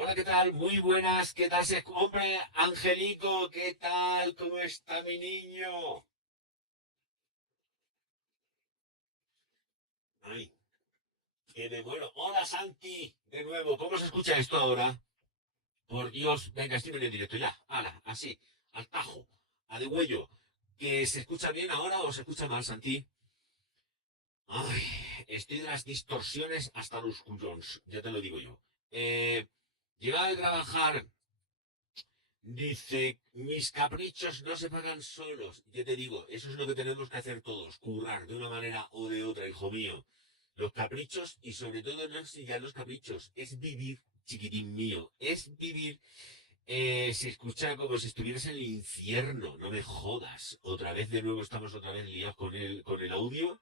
Hola, ¿qué tal? Muy buenas, ¿qué tal? Hombre, Angelico, ¿qué tal? ¿Cómo está mi niño? Ay, que me muero. Hola, Santi, de nuevo, ¿cómo se escucha esto ahora? Por Dios, venga, estoy en el directo ya. Hala, así, al tajo, a de huello. ¿Que se escucha bien ahora o se escucha mal, Santi? Ay, estoy de las distorsiones hasta los cuyons, ya te lo digo yo. Llegaba de trabajar. Dice, mis caprichos no se pagan solos. Yo te digo, eso es lo que tenemos que hacer todos, currar de una manera o de otra, hijo mío. Los caprichos, y sobre todo no es ya los caprichos, es vivir, chiquitín mío, es vivir. Se escucha como si estuvieras en el infierno, no me jodas. Otra vez de nuevo estamos otra vez liados con el audio.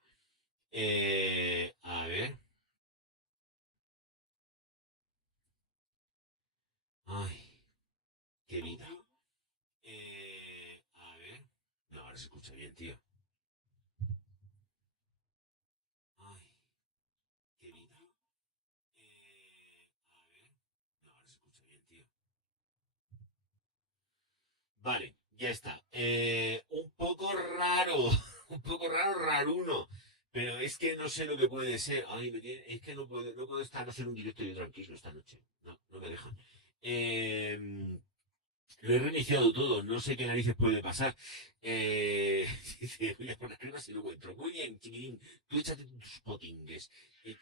A ver. Ay, qué vida. A ver. No, ahora se escucha bien, tío. Ay, qué vida. A ver. No, ahora se escucha bien, tío. Vale, ya está. Un poco raro, un poco raro, raruno. Pero es que no sé lo que puede ser. Ay, es que no puedo estar haciendo un directo yo tranquilo esta noche. No, no me dejan. Eh, lo he reiniciado todo, no sé qué narices puede pasar. Dice, voy a poner arriba si lo encuentro. Muy bien, chiquilín, tú échate tus potingues. Eh,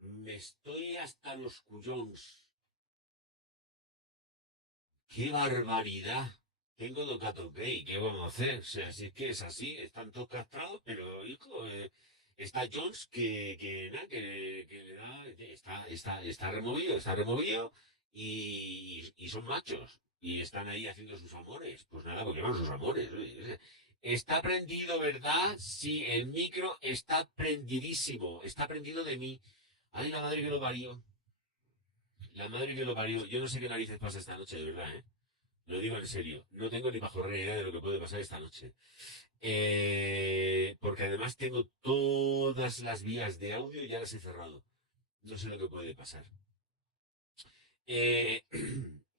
Me estoy hasta los cuyons. ¡Qué barbaridad! Tengo dos gatos gay, ¿qué vamos a hacer? O sea, si es que es así, están todos castrados, pero hijo, está Jones nada, que le da, está removido y son machos y están ahí haciendo sus amores. Pues nada, porque van sus amores. Oye. Está prendido, ¿verdad? Sí, el micro está prendidísimo, está prendido de mí. Ay, la madre que lo parió. La madre que lo parió. Yo no sé qué narices pasa esta noche, de verdad, ¿eh? Lo digo en serio, no tengo ni pajorrea idea de lo que puede pasar esta noche. Porque además tengo todas las vías de audio y ya las he cerrado. No sé lo que puede pasar. Eh,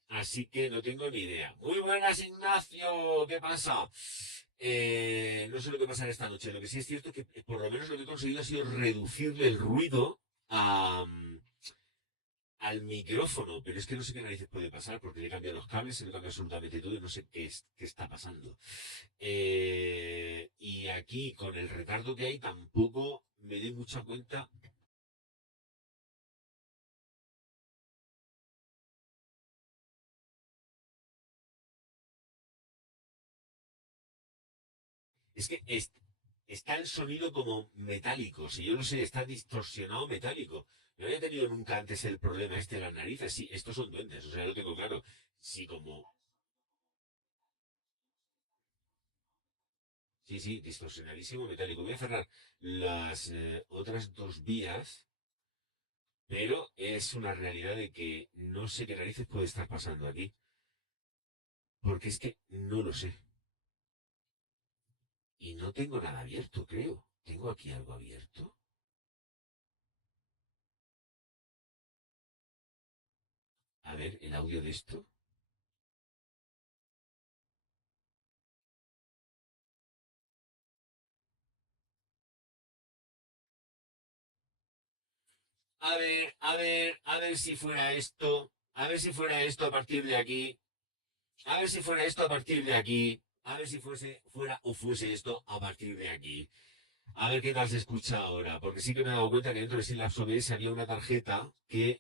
Así que no tengo ni idea. Muy buenas, Ignacio. ¿Qué pasa? No sé lo que pasará esta noche. Lo que sí es cierto es que por lo menos lo que he conseguido ha sido reducirle el ruido a, al micrófono, pero es que no sé qué narices puede pasar porque le cambian los cables, se le cambia absolutamente todo y no sé qué está pasando. Y aquí, con el retardo que hay, tampoco me doy mucha cuenta. Es que está el sonido como metálico, si yo no sé, está distorsionado metálico. No había tenido nunca antes el problema este de las narices. Sí, estos son duendes, o sea, lo tengo claro. Sí, como. Sí, sí, distorsionadísimo metálico. Voy a cerrar las otras dos vías. Pero es una realidad de que no sé qué narices puede estar pasando aquí, porque es que no lo sé. Y no tengo nada abierto, creo. ¿Tengo aquí algo abierto? A ver, el audio de esto. A ver si fuera esto. A ver si fuera esto a partir de aquí. A ver si fuera esto a partir de aquí. A ver si fuera o fuese esto a partir de aquí. A ver qué tal se escucha ahora, porque sí que me he dado cuenta que dentro de Syllabs OBS había una tarjeta que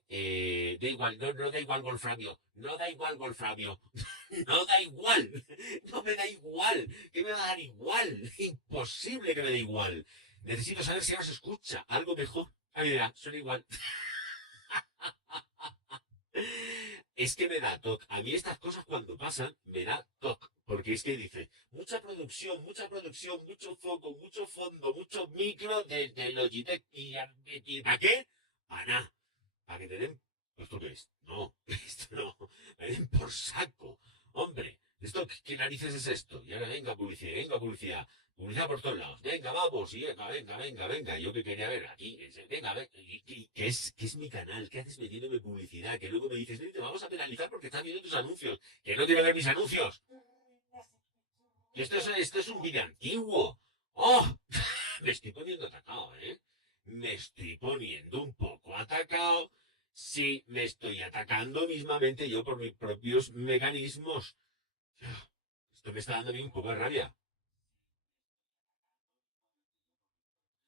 da igual, no da igual Wolframio, no da igual Wolframio, no da igual, no me da igual, que me va a dar igual, imposible que me dé igual. Necesito saber si ahora se escucha algo mejor. Ahí verá, suena igual. Es que me da toque. A mí estas cosas cuando pasan, me da toque. Porque es que dice, mucha producción, mucho foco, mucho fondo, mucho micro de Logitech. ¿Y para qué? Para nada. Para que te den. ¿Esto qué es? No, esto no. Me den por saco. Hombre, ¿Esto qué narices es esto? Y ahora venga publicidad, publicidad por todos lados. Venga, vamos, y venga. Yo que quería ver aquí, venga, venga, que es mi canal, ¿qué haces metiéndome publicidad? Que luego me dices, te vamos a penalizar porque estás viendo tus anuncios, que no quiero ver mis anuncios. Y esto es un vídeo antiguo. ¡Oh! Me estoy poniendo atacado, ¿eh? Me estoy poniendo un poco atacado. Sí, me estoy atacando mismamente yo por mis propios mecanismos. Esto me está dando a mí un poco de rabia.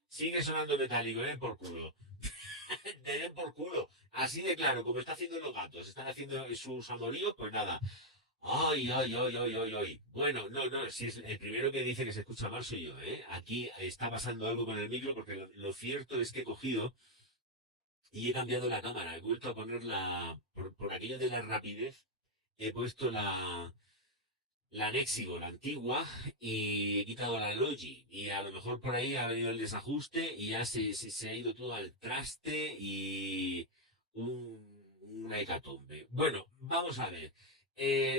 Sigue sonando metálico, den por culo. Te den por culo. Así de claro, como está haciendo los gatos, están haciendo sus amoríos, pues nada. Ay. Bueno, no, si es el primero que dice que se escucha mal soy yo, ¿eh? Aquí está pasando algo con el micro porque lo cierto es que he cogido y he cambiado la cámara. He vuelto a ponerla, por aquello de la rapidez, he puesto la Nexigo, la antigua, y he quitado la Logi. Y a lo mejor por ahí ha venido el desajuste y ya se ha ido todo al traste y una hecatombe. Bueno, vamos a ver.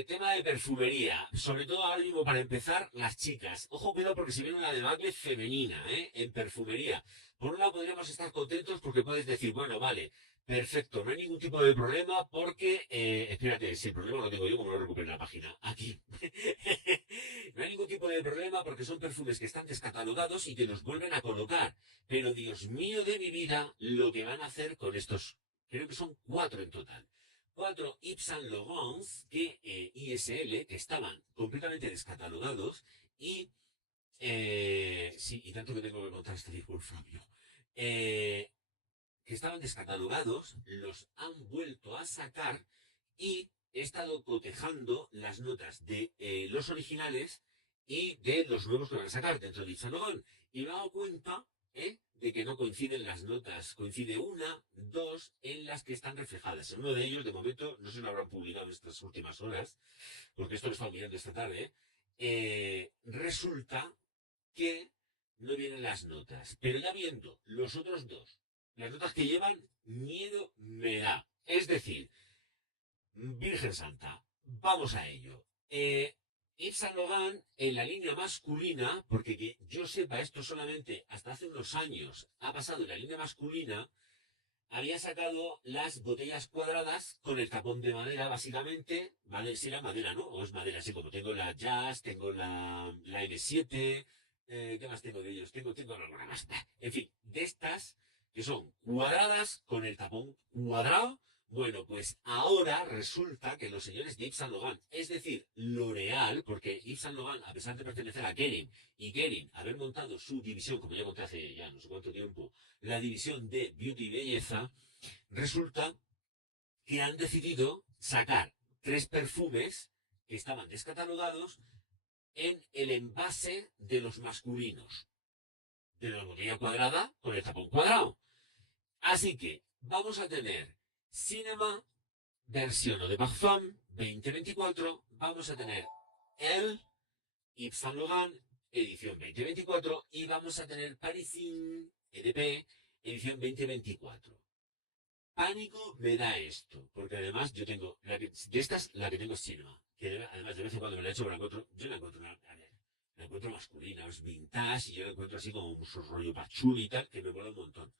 Tema de perfumería, sobre todo ahora mismo para empezar, las chicas. Ojo, cuidado porque si viene una debacle femenina, en perfumería. Por un lado podríamos estar contentos porque puedes decir, bueno, vale, perfecto, no hay ningún tipo de problema porque, espérate, si el problema lo tengo yo, como lo recupero en la página, aquí. No hay ningún tipo de problema porque son perfumes que están descatalogados y que los vuelven a colocar. Pero Dios mío de mi vida, lo que van a hacer con estos, creo que son 4 en total. 4 Yves Saint Laurent que, ISL, que estaban completamente descatalogados y, sí, y tanto que tengo que contar este Fabio. Eh, que estaban descatalogados, los han vuelto a sacar y he estado cotejando las notas de los originales y de los nuevos que van a sacar dentro de Itzanogón. Y me he dado cuenta de que no coinciden las notas. Coincide una, dos en las que están reflejadas. En uno de ellos, de momento, no se lo habrán publicado en estas últimas horas, porque esto lo he estado mirando esta tarde. Resulta que no vienen las notas. Pero ya viendo los otros dos, las notas que llevan, miedo me da. Es decir, Virgen Santa, vamos a ello. Yves Saint Laurent en la línea masculina, porque que yo sepa esto solamente hasta hace unos años ha pasado en la línea masculina, había sacado las botellas cuadradas con el tapón de madera, básicamente. Vale, si era madera, ¿no? O es madera, así como tengo la Jazz, tengo la M7, ¿qué más tengo de ellos? Tengo alguna más. En fin, de estas, que son cuadradas con el tapón cuadrado. Bueno, pues ahora resulta que los señores de Yves Saint Laurent, es decir, L'Oréal, porque Yves Saint Laurent, a pesar de pertenecer a Kering, y Kering haber montado su división, como ya conté hace ya no sé cuánto tiempo, la división de Beauty y Belleza, resulta que han decidido sacar 3 perfumes que estaban descatalogados en el envase de los masculinos, de la botella cuadrada con el tapón cuadrado. Así que vamos a tener Cinema versión de Parfum 2024, vamos a tener el Yves Saint Laurent edición 2024 y vamos a tener Parisin EDP edición 2024. Pánico me da esto, porque además yo tengo, de estas, la que tengo es Cinema, que además de vez en cuando me la he hecho, yo la encuentro, la encuentro masculina, es vintage, y yo la encuentro así como un rollo pachuli y tal, que me mola un montón.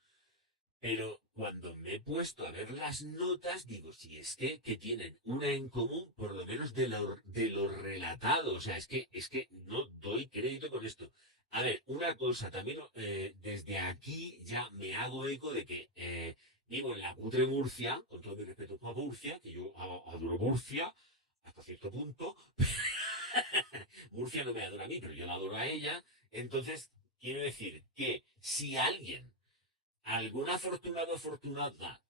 Pero cuando me he puesto a ver las notas, digo, si es que tienen una en común, por lo menos de lo relatado. O sea, es que no doy crédito con esto. A ver, una cosa, también desde aquí ya me hago eco de que vivo en la cutre Murcia, con todo mi respeto a Murcia, que yo adoro Murcia hasta cierto punto. Murcia no me adora a mí, pero yo la adoro a ella. Entonces, quiero decir que si alguien, algún afortunado afortunada,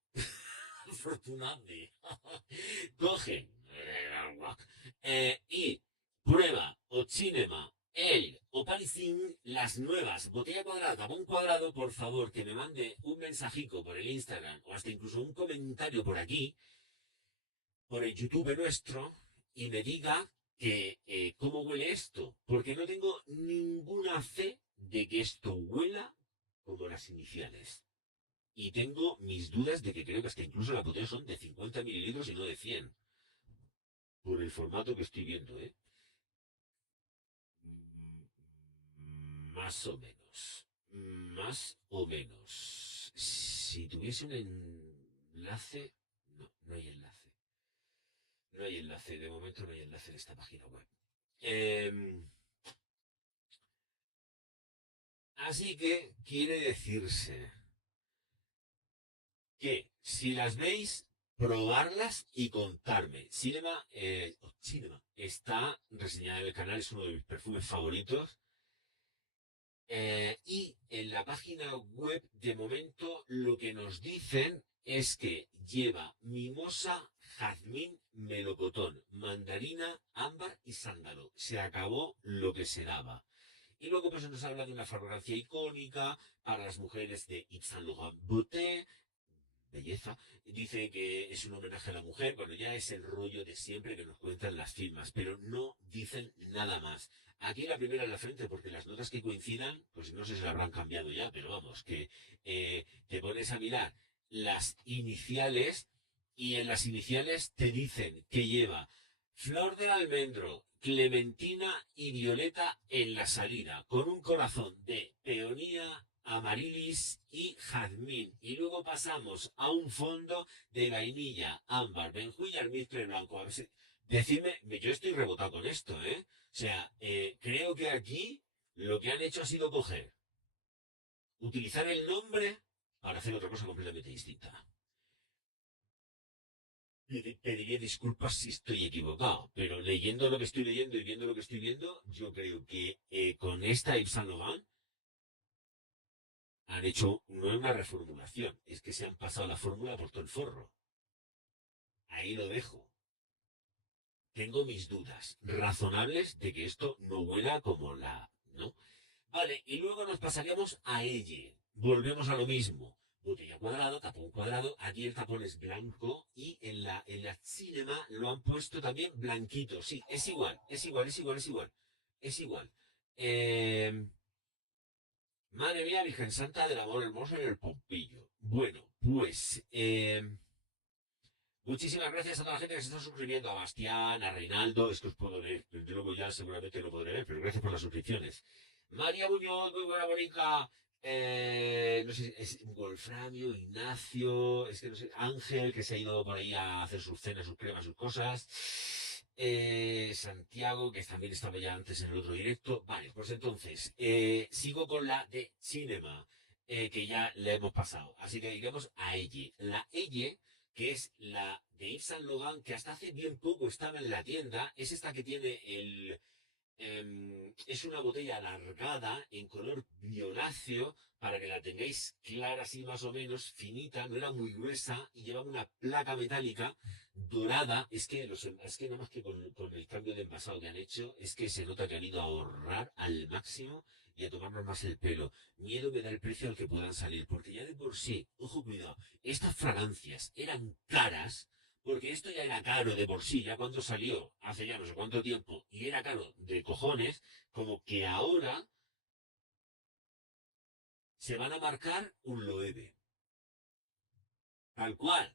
afortunade, coge y prueba o cinema, el o parisín, las nuevas, botella cuadrada, tapón cuadrado, por favor, que me mande un mensajico por el Instagram o hasta incluso un comentario por aquí, por el YouTube nuestro, y me diga que cómo huele esto, porque no tengo ninguna fe de que esto huela como las iniciales. Y tengo mis dudas de que creo que hasta incluso las botellas son de 50 mililitros y no de 100. Por el formato que estoy viendo, ¿eh? Más o menos. Más o menos. Si tuviese un enlace... No, no hay enlace. No hay enlace. De momento no hay enlace en esta página web. Así que quiere decirse que si las veis, probarlas y contarme. Cinema está reseñada en el canal, es uno de mis perfumes favoritos. Y en la página web, de momento, lo que nos dicen es que lleva mimosa, jazmín, melocotón, mandarina, ámbar y sándalo. Se acabó lo que se daba. Y luego pues nos habla de una fragancia icónica para las mujeres de Yves Saint Laurent Beauté, belleza. Dice que es un homenaje a la mujer, bueno, ya es el rollo de siempre que nos cuentan las firmas, pero no dicen nada más. Aquí la primera en la frente, porque las notas que coincidan, pues no sé si la habrán cambiado ya, pero vamos, que te pones a mirar las iniciales y en las iniciales te dicen que lleva flor del almendro, clementina y violeta en la salida, con un corazón de peonía, amarilis y jazmín. Y luego pasamos a un fondo de vainilla, ámbar, benjuí y almizcle blanco. A ver decidme, yo estoy rebotado con esto, ¿eh? O sea, creo que aquí lo que han hecho ha sido utilizar el nombre para hacer otra cosa completamente distinta. Pediría disculpas si estoy equivocado, pero leyendo lo que estoy leyendo y viendo lo que estoy viendo, yo creo que con esta Yves Saint Laurent han hecho no una reformulación, es que se han pasado la fórmula por todo el forro. Ahí lo dejo. Tengo mis dudas razonables de que esto no huela como ¿no? Vale, y luego nos pasaríamos a ella. Volvemos a lo mismo. Botella cuadrado, tapón cuadrado, aquí el tapón es blanco y en la cinema lo han puesto también blanquito. Sí, es igual, es igual, es igual, es igual. Es igual. Madre mía, Virgen Santa del Amor Hermoso en el Pompillo. Bueno, pues muchísimas gracias a toda la gente que se está suscribiendo, a Bastián, a Reinaldo, es que os puedo leer, desde luego ya seguramente no podré leer, pero gracias por las suscripciones. María Muñoz, muy buena, bonita. No sé, es Wolframio, Ignacio, es que no sé, Ángel, que se ha ido por ahí a hacer sus cenas, sus cremas, sus cosas. Santiago, que también estaba ya antes en el otro directo. Vale, pues entonces, sigo con la de Cinema, que ya le hemos pasado. Así que iremos a ella. La ella, que es la de Yves Saint Laurent, que hasta hace bien poco estaba en la tienda, es esta que tiene es una botella alargada en color violáceo para que la tengáis clara así más o menos, finita, no era muy gruesa y llevaba una placa metálica dorada. Es que nada más que con el cambio de envasado que han hecho, es que se nota que han ido a ahorrar al máximo y a tomarnos más el pelo. Miedo me da el precio al que puedan salir, porque ya de por sí, ojo cuidado, estas fragancias eran caras porque esto ya era caro de por sí, ya cuando salió, hace ya no sé cuánto tiempo, y era caro de cojones, como que ahora se van a marcar un Loewe. Tal cual.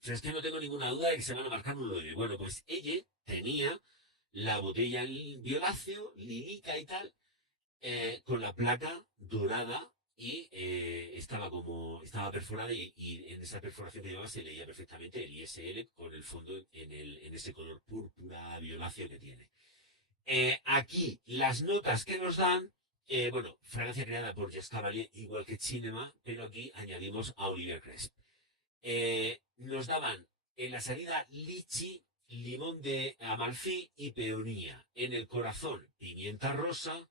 O sea, es que no tengo ninguna duda de que se van a marcar un Loewe. Bueno, pues ella tenía la botella en violáceo, lilica y tal, con la placa dorada y estaba perforada y en esa perforación que llevaba se leía perfectamente el ISL con el fondo en ese color púrpura violáceo que tiene. Aquí las notas que nos dan, bueno, fragancia creada por Jess Cavalier, igual que Cinema, pero aquí añadimos a Oliver Cresp. Nos daban en la salida lichi, limón de Amalfi y peonía. En el corazón, pimienta rosa,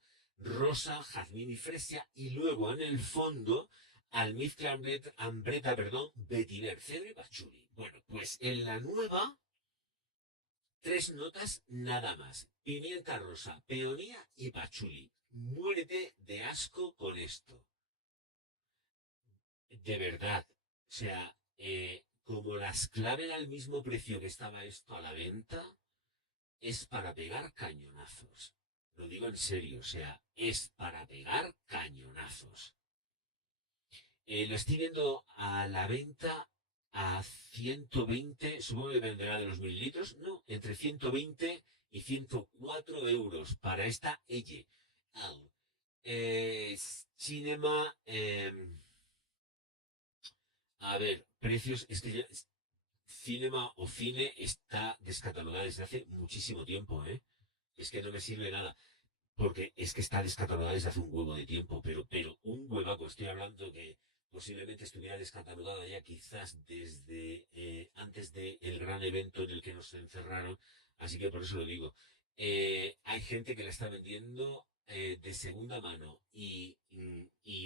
jazmín y fresia. Y luego en el fondo, almizcle ambreta, perdón, vetiver, cedro y pachuli. Bueno, pues en la nueva, 3 notas nada más. Pimienta rosa, peonía y pachuli. Muérete de asco con esto. De verdad. O sea, como las claven al mismo precio que estaba esto a la venta, es para pegar cañonazos. Lo digo en serio, o sea, es para pegar cañonazos. Lo estoy viendo a la venta a 120, supongo que dependerá de los mililitros, no, entre 120 y 104 euros para esta Elle. Cinema, a ver, precios, es que Cinema o Cine está descatalogada desde hace muchísimo tiempo, ¿eh? Es que no me sirve nada. Porque es que está descatalogada desde hace un huevo de tiempo, pero un huevaco. Estoy hablando que posiblemente estuviera descatalogada ya quizás desde antes del gran evento en el que nos encerraron, así que por eso lo digo. Hay gente que la está vendiendo de segunda mano y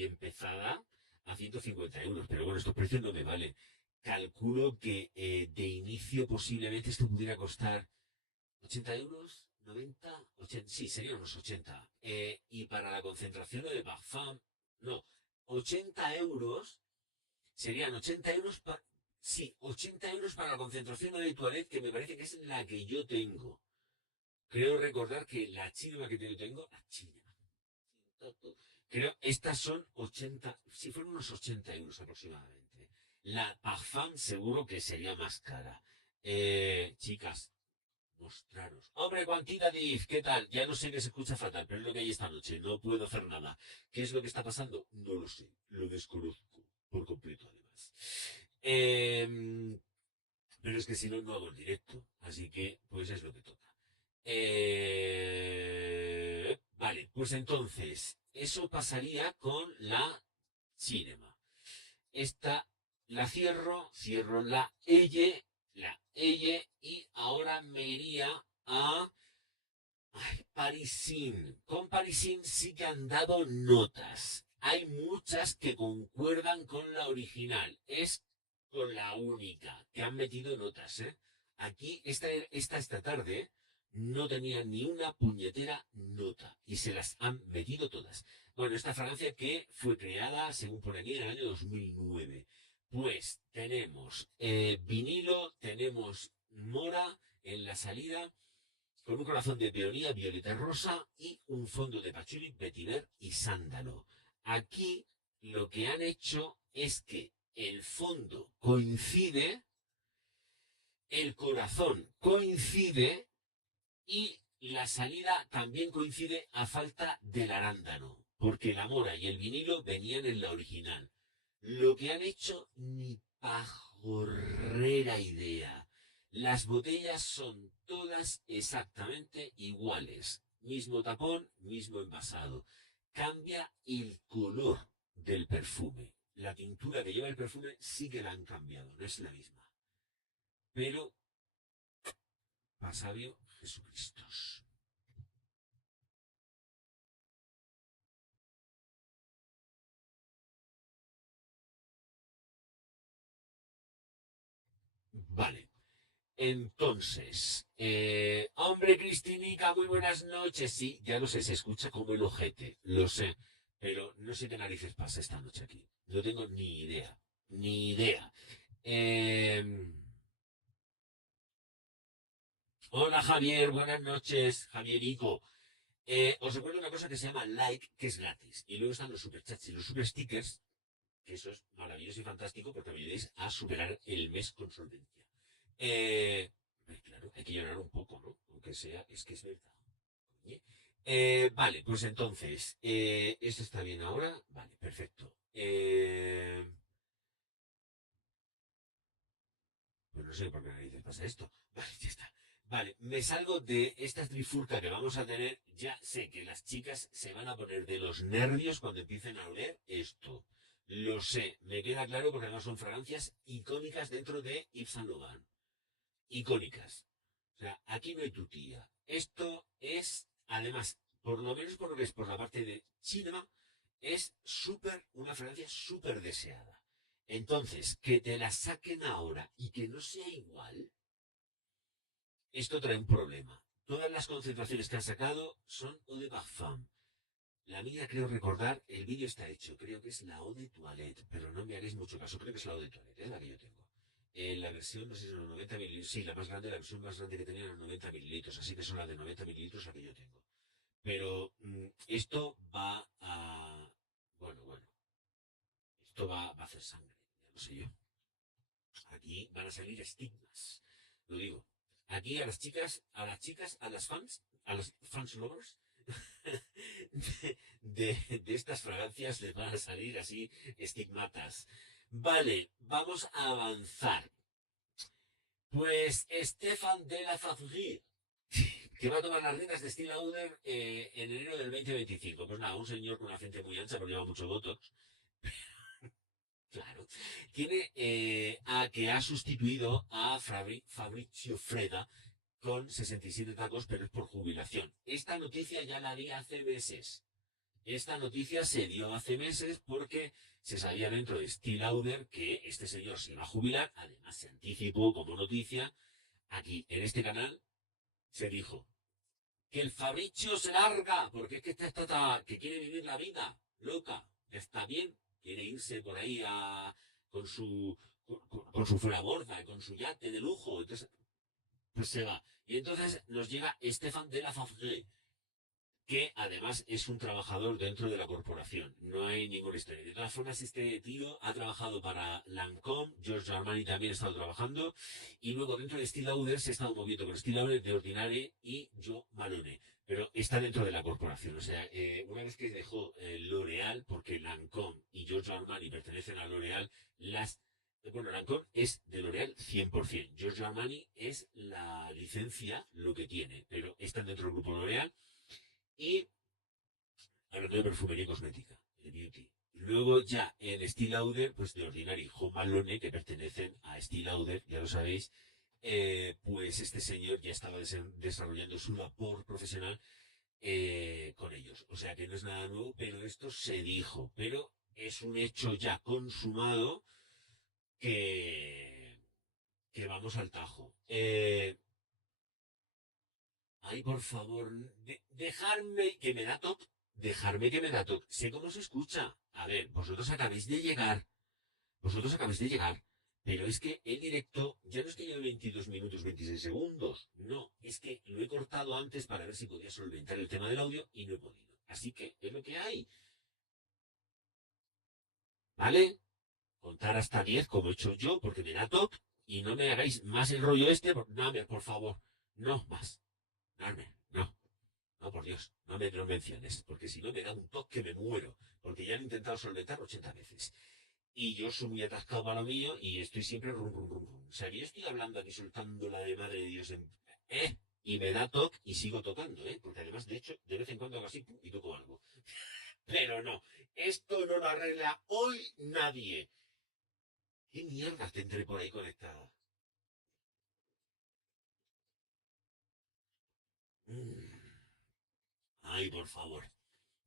empezada a 150 euros, pero bueno, estos precios no me valen. Calculo que de inicio posiblemente esto pudiera costar 80 euros, 90, 80, sí, serían unos 80. Y para la concentración de Parfum, no, 80 euros, serían 80 euros para, sí, 80 euros para la concentración de Toilette, que me parece que es la que yo tengo. Creo recordar que la china que yo tengo, la china, creo, estas son 80, si fueron unos 80 euros aproximadamente. La Parfum seguro que sería más cara. Chicas, mostraros. Hombre, Quantitative, ¿qué tal? Ya no sé que se escucha fatal, pero es lo que hay esta noche. No puedo hacer nada. ¿Qué es lo que está pasando? No lo sé. Lo desconozco por completo, además. Pero es que si no, no hago el directo. Así que, pues es lo que toca. Vale, pues entonces, eso pasaría con la cinema. Esta la cierro la elle y ahora me iría a Parisín. Con Parisín sí que han dado notas. Hay muchas que concuerdan con la original. Es con la única que han metido notas, ¿eh? Aquí, esta tarde, no tenía ni una puñetera nota y se las han metido todas. Bueno, esta fragancia que fue creada, según por aquí, en el año 2009. Pues tenemos vinilo, tenemos mora en la salida, con un corazón de peonía violeta rosa y un fondo de pachuli, vetiver y sándalo. Aquí lo que han hecho es que el fondo coincide, el corazón coincide y la salida también coincide a falta del arándano, porque la mora y el vinilo venían en la original. Lo que han hecho ni pajorrera idea. Las botellas son todas exactamente iguales. Mismo tapón, mismo envasado. Cambia el color del perfume. La tintura que lleva el perfume sí que la han cambiado, no es la misma. Pero, pasabio Jesucristo. Vale. Entonces, hombre, Cristinica, muy buenas noches. Sí, ya lo sé, se escucha como el ojete, lo sé, pero no sé qué narices pasa esta noche aquí. No tengo ni idea, ni idea. Eh, Hola Javier, buenas noches, Javierico. Os recuerdo una cosa que se llama like, que es gratis. Y luego están los superchats y los super stickers, que eso es maravilloso y fantástico porque me ayudéis a superar el mes con solvencia. Claro, hay que llorar un poco, ¿no? Aunque sea, es que es verdad. Vale, pues entonces, ¿esto está bien ahora? Vale, perfecto. Pues no sé por qué narices pasa esto. Vale, ya está. Vale, me salgo de esta trifulca que vamos a tener. Ya sé que las chicas se van a poner de los nervios cuando empiecen a oler esto. Lo sé, me queda claro porque además son fragancias icónicas dentro de Yves Saint Laurent. Icónicas. O sea, aquí no hay tutía. Esto es, además, por lo menos por lo que es por la parte de cinema, es una fragancia súper deseada. Entonces, que te la saquen ahora y que no sea igual, esto trae un problema. Todas las concentraciones que han sacado son eau de parfum. La mía, creo recordar, el vídeo está hecho, creo que es la eau de toilette, pero no me haréis mucho caso, creo que es la eau de toilette, la que yo tengo. La versión, no sé si son 90 mililitros, sí, la más grande, la versión más grande que tenía eran 90 mililitros, así que son las de 90 mililitros la que yo tengo. Pero esto va a... bueno, esto va a hacer sangre, ya lo sé yo. Aquí van a salir estigmas, lo digo. Aquí a las chicas, a las fans lovers, de estas fragancias les van a salir así estigmatas. Vale, vamos a avanzar. Pues Stefan de la Favrille, que va a tomar las riendas de Estée Lauder en enero del 2025. Pues nada, un señor con una frente muy ancha porque lleva mucho botox. Claro. Tiene que ha sustituido a Fabrizio Freda con 67 tacos, pero es por jubilación. Esta noticia ya la di hace meses. Esta noticia se dio hace meses porque se sabía dentro de Estée Lauder que este señor se iba a jubilar. Además, se anticipó como noticia. Aquí, en este canal, se dijo que el Fabricio se larga porque es que que quiere vivir la vida loca. Está bien, quiere irse por ahí con su fuera borda, con su yate de lujo. Entonces, pues se va. Y entonces nos llega Stefan de la Favrille, que además es un trabajador dentro de la corporación. No hay ninguna historia. De todas formas, este tío ha trabajado para Lancôme, Giorgio Armani también ha estado trabajando, y luego dentro de Estée Lauder se ha estado moviendo con Estée Lauder, de Ordinary y Jo Malone. Pero está dentro de la corporación. O sea, una vez que dejó L'Oréal, porque Lancôme y Giorgio Armani pertenecen a L'Oréal, bueno, Lancôme es de L'Oréal 100%. Giorgio Armani es la licencia, lo que tiene, pero están dentro del grupo L'Oréal. Y hablando de perfumería y cosmética, de beauty. Luego ya en Estée Lauder, pues de Ordinary, Home Malone, que pertenecen a Estée Lauder, ya lo sabéis, pues este señor ya estaba desarrollando su labor profesional con ellos. O sea que no es nada nuevo, pero esto se dijo. Pero es un hecho ya consumado que, que vamos al tajo. Ay, por favor, dejarme que me da toque. Dejarme que me da toque. Sé cómo se escucha. A ver, vosotros acabéis de llegar. Vosotros acabáis de llegar. Pero es que el directo ya no es que lleve 22 minutos 26 segundos. No, es que lo he cortado antes para ver si podía solventar el tema del audio y no he podido. Así que es lo que hay. ¿Vale? Contar hasta 10 como he hecho yo porque me da toque y no me hagáis más el rollo este. No, por favor. No más. Dame. No. No, por Dios, no me lo menciones, porque si no me da un toque que me muero, porque ya han intentado solventar 80 veces. Y yo soy muy atascado para lo mío y estoy siempre rum, rum, rum, rum. O sea, que yo estoy hablando aquí soltando la de madre de Dios y me da toque y sigo tocando, porque además, de hecho, de vez en cuando hago así pum, y toco algo. Pero no, esto no lo arregla hoy nadie. ¿Qué mierda tendré por ahí conectada? Mm. Ay, por favor,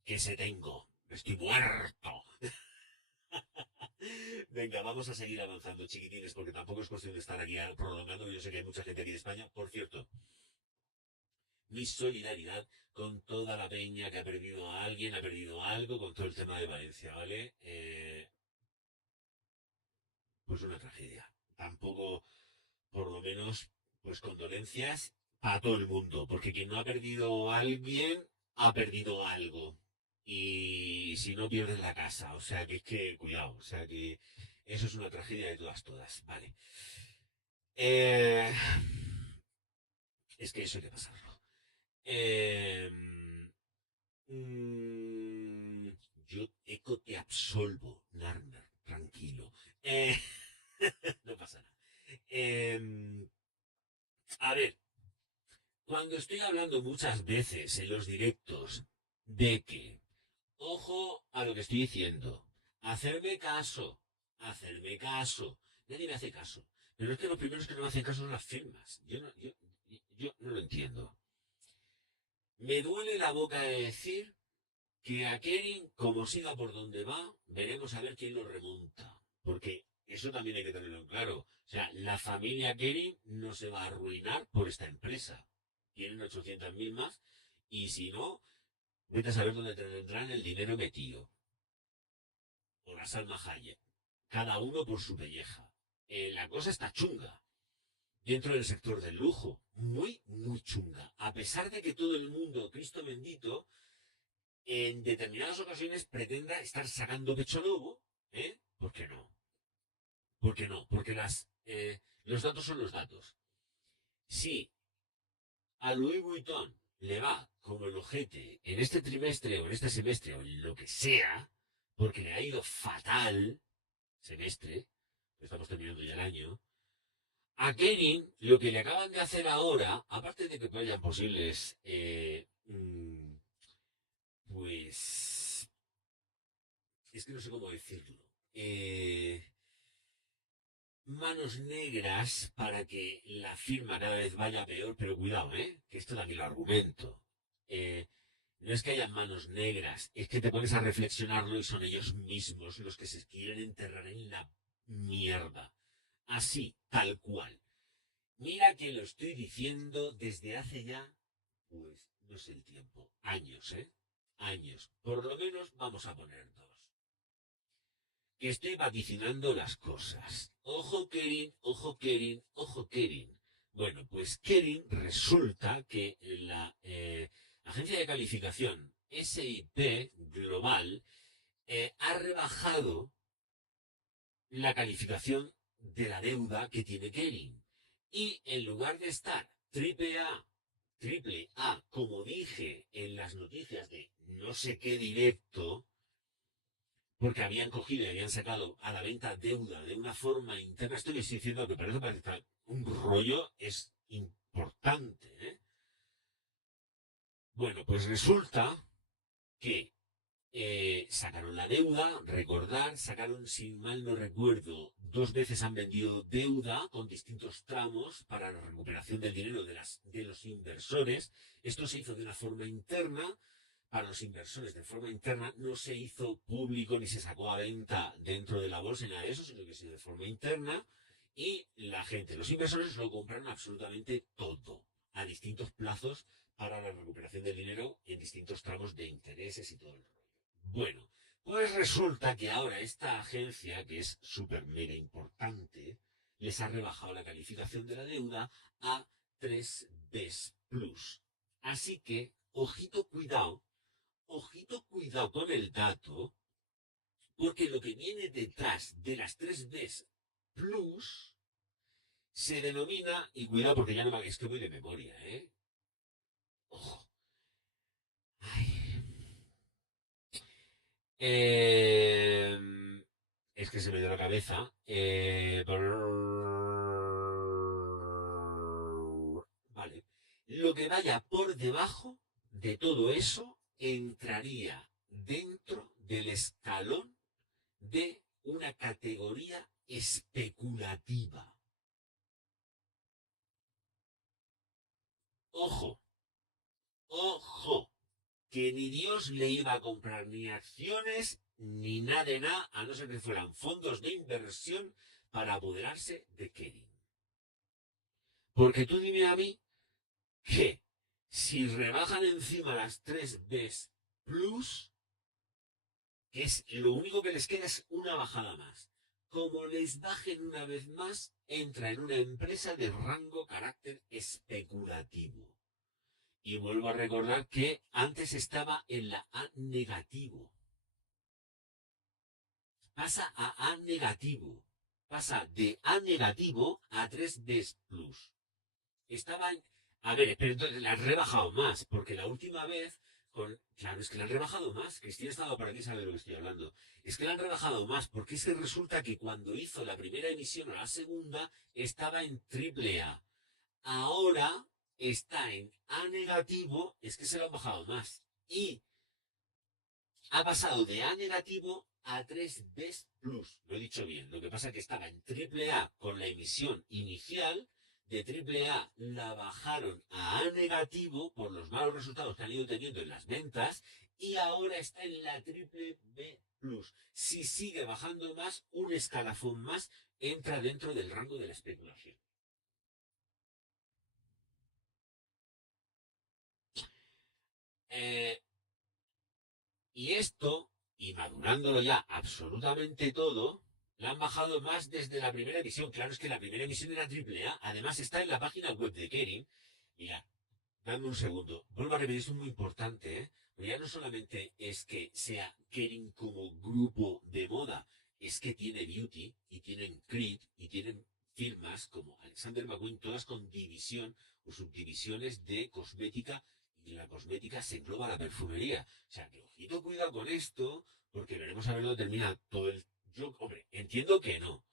que se tengo. Estoy muerto. Venga, vamos a seguir avanzando, chiquitines, porque tampoco es cuestión de estar aquí prolongando. Yo sé que hay mucha gente aquí de España. Por cierto, mi solidaridad con toda la peña que ha perdido a alguien, ha perdido algo, con todo el tema de Valencia, ¿vale? Pues una tragedia. Tampoco, por lo menos, pues condolencias a todo el mundo, porque quien no ha perdido a alguien, ha perdido algo. Y si no pierdes la casa, o sea que es que, cuidado, o sea que eso es una tragedia de todas, vale. Eh, es que eso hay que pasarlo. Eh, mm, yo eco te absolvo, Narmer, tranquilo. Eh, no pasa nada. Eh, a ver, cuando estoy hablando muchas veces en los directos de que, ojo a lo que estoy diciendo, hacerme caso, nadie me hace caso. Pero es que los primeros que no me hacen caso son las firmas. Yo no lo entiendo. Me duele la boca de decir que a Kering, como siga por donde va, veremos a ver quién lo remonta. Porque eso también hay que tenerlo en claro. O sea, la familia Kering no se va a arruinar por esta empresa. Tienen 800.000 más y si no, vete a saber dónde tendrán el dinero metido. O la Salma Hayek. Cada uno por su pelleja. La cosa está chunga dentro del sector del lujo. Muy, muy chunga. A pesar de que todo el mundo, Cristo bendito, en determinadas ocasiones pretenda estar sacando pecho nuevo, ¿por qué no? ¿Por qué no? Porque los datos son los datos. Sí, a Louis Vuitton le va como el ojete en este trimestre o en este semestre o en lo que sea, porque le ha ido fatal semestre, estamos terminando ya el año, a Kerin lo que le acaban de hacer ahora, aparte de que vayan posibles, pues, es que no sé cómo decirlo, manos negras para que la firma cada vez vaya peor, pero cuidado, que esto también lo argumento. Eh, no es que haya manos negras, es que te pones a reflexionarlo y son ellos mismos los que se quieren enterrar en la mierda. Así, tal cual. Mira que lo estoy diciendo desde hace ya, pues, no sé el tiempo, años, ¿eh? Años. Por lo menos vamos a poner dos. Que estoy vaticinando las cosas. Ojo Kerin, ojo Kerin, ojo Kerin. Bueno, pues Kerin resulta que la agencia de calificación SIP Global ha rebajado la calificación de la deuda que tiene Kerin. Y en lugar de estar triple A, como dije en las noticias de no sé qué directo, porque habían cogido y habían sacado a la venta deuda de una forma interna. Estoy diciendo que parece un rollo, es importante. Bueno, pues resulta que sacaron la deuda, recordar, sacaron, si mal no recuerdo, 2 veces han vendido deuda con distintos tramos para la recuperación del dinero de los inversores. Esto se hizo de una forma interna para los inversores de forma interna, no se hizo público ni se sacó a venta dentro de la bolsa ni nada de eso, sino que se hizo de forma interna y la gente, los inversores lo compraron absolutamente todo a distintos plazos para la recuperación del dinero en distintos tramos de intereses y todo el rollo. Bueno, pues resulta que ahora esta agencia, que es súper mega importante, les ha rebajado la calificación de la deuda a 3B plus. Así que, ojito cuidado con el dato, porque lo que viene detrás de las 3Bs plus se denomina, y cuidado porque ya no me, es que voy de memoria, Ojo. Ay. Eh, es que se me dio la cabeza. Vale. Lo que vaya por debajo de todo eso entraría dentro del escalón de una categoría especulativa. Ojo, ojo, que ni Dios le iba a comprar ni acciones ni nada de nada, a no ser que fueran fondos de inversión para apoderarse de Kering. Porque tú dime a mí que si rebajan encima las 3Bs plus, que es lo único que les queda es una bajada más. Como les bajen una vez más, entra en una empresa de rango carácter especulativo. Y vuelvo a recordar que antes estaba en la A negativo. Pasa a A negativo. Pasa de A negativo a 3B plus. Estaba en... A ver, pero entonces la han rebajado más, porque la última vez... Claro, es que la han rebajado más. Cristina estaba para aquí sabe de lo que estoy hablando. Es que la han rebajado más, porque es que resulta que cuando hizo la primera emisión o la segunda, estaba en triple A. Ahora está en A negativo, es que se lo han bajado más. Y ha pasado de A negativo a 3B plus. Lo he dicho bien. Lo que pasa es que estaba en triple A con la emisión inicial. De triple A la bajaron a A negativo por los malos resultados que han ido teniendo en las ventas. Y ahora está en la triple B plus. Si sigue bajando más, un escalafón más entra dentro del rango de la especulación. Eh, Y esto, y madurándolo ya absolutamente todo, la han bajado más desde la primera emisión. Claro, es que la primera emisión era triple A. Además está en la página web de Kering. Mira, dame un segundo. Vuelvo a repetir, esto es muy importante, ¿eh? Pero ya no solamente es que sea Kering como grupo de moda, es que tiene Beauty, y tienen Creed, y tienen firmas como Alexander McQueen, todas con división o subdivisiones de cosmética y la cosmética se engloba la perfumería. O sea, que ojito, cuidado con esto, porque veremos a ver dónde termina todo el... Yo, hombre, entiendo que no,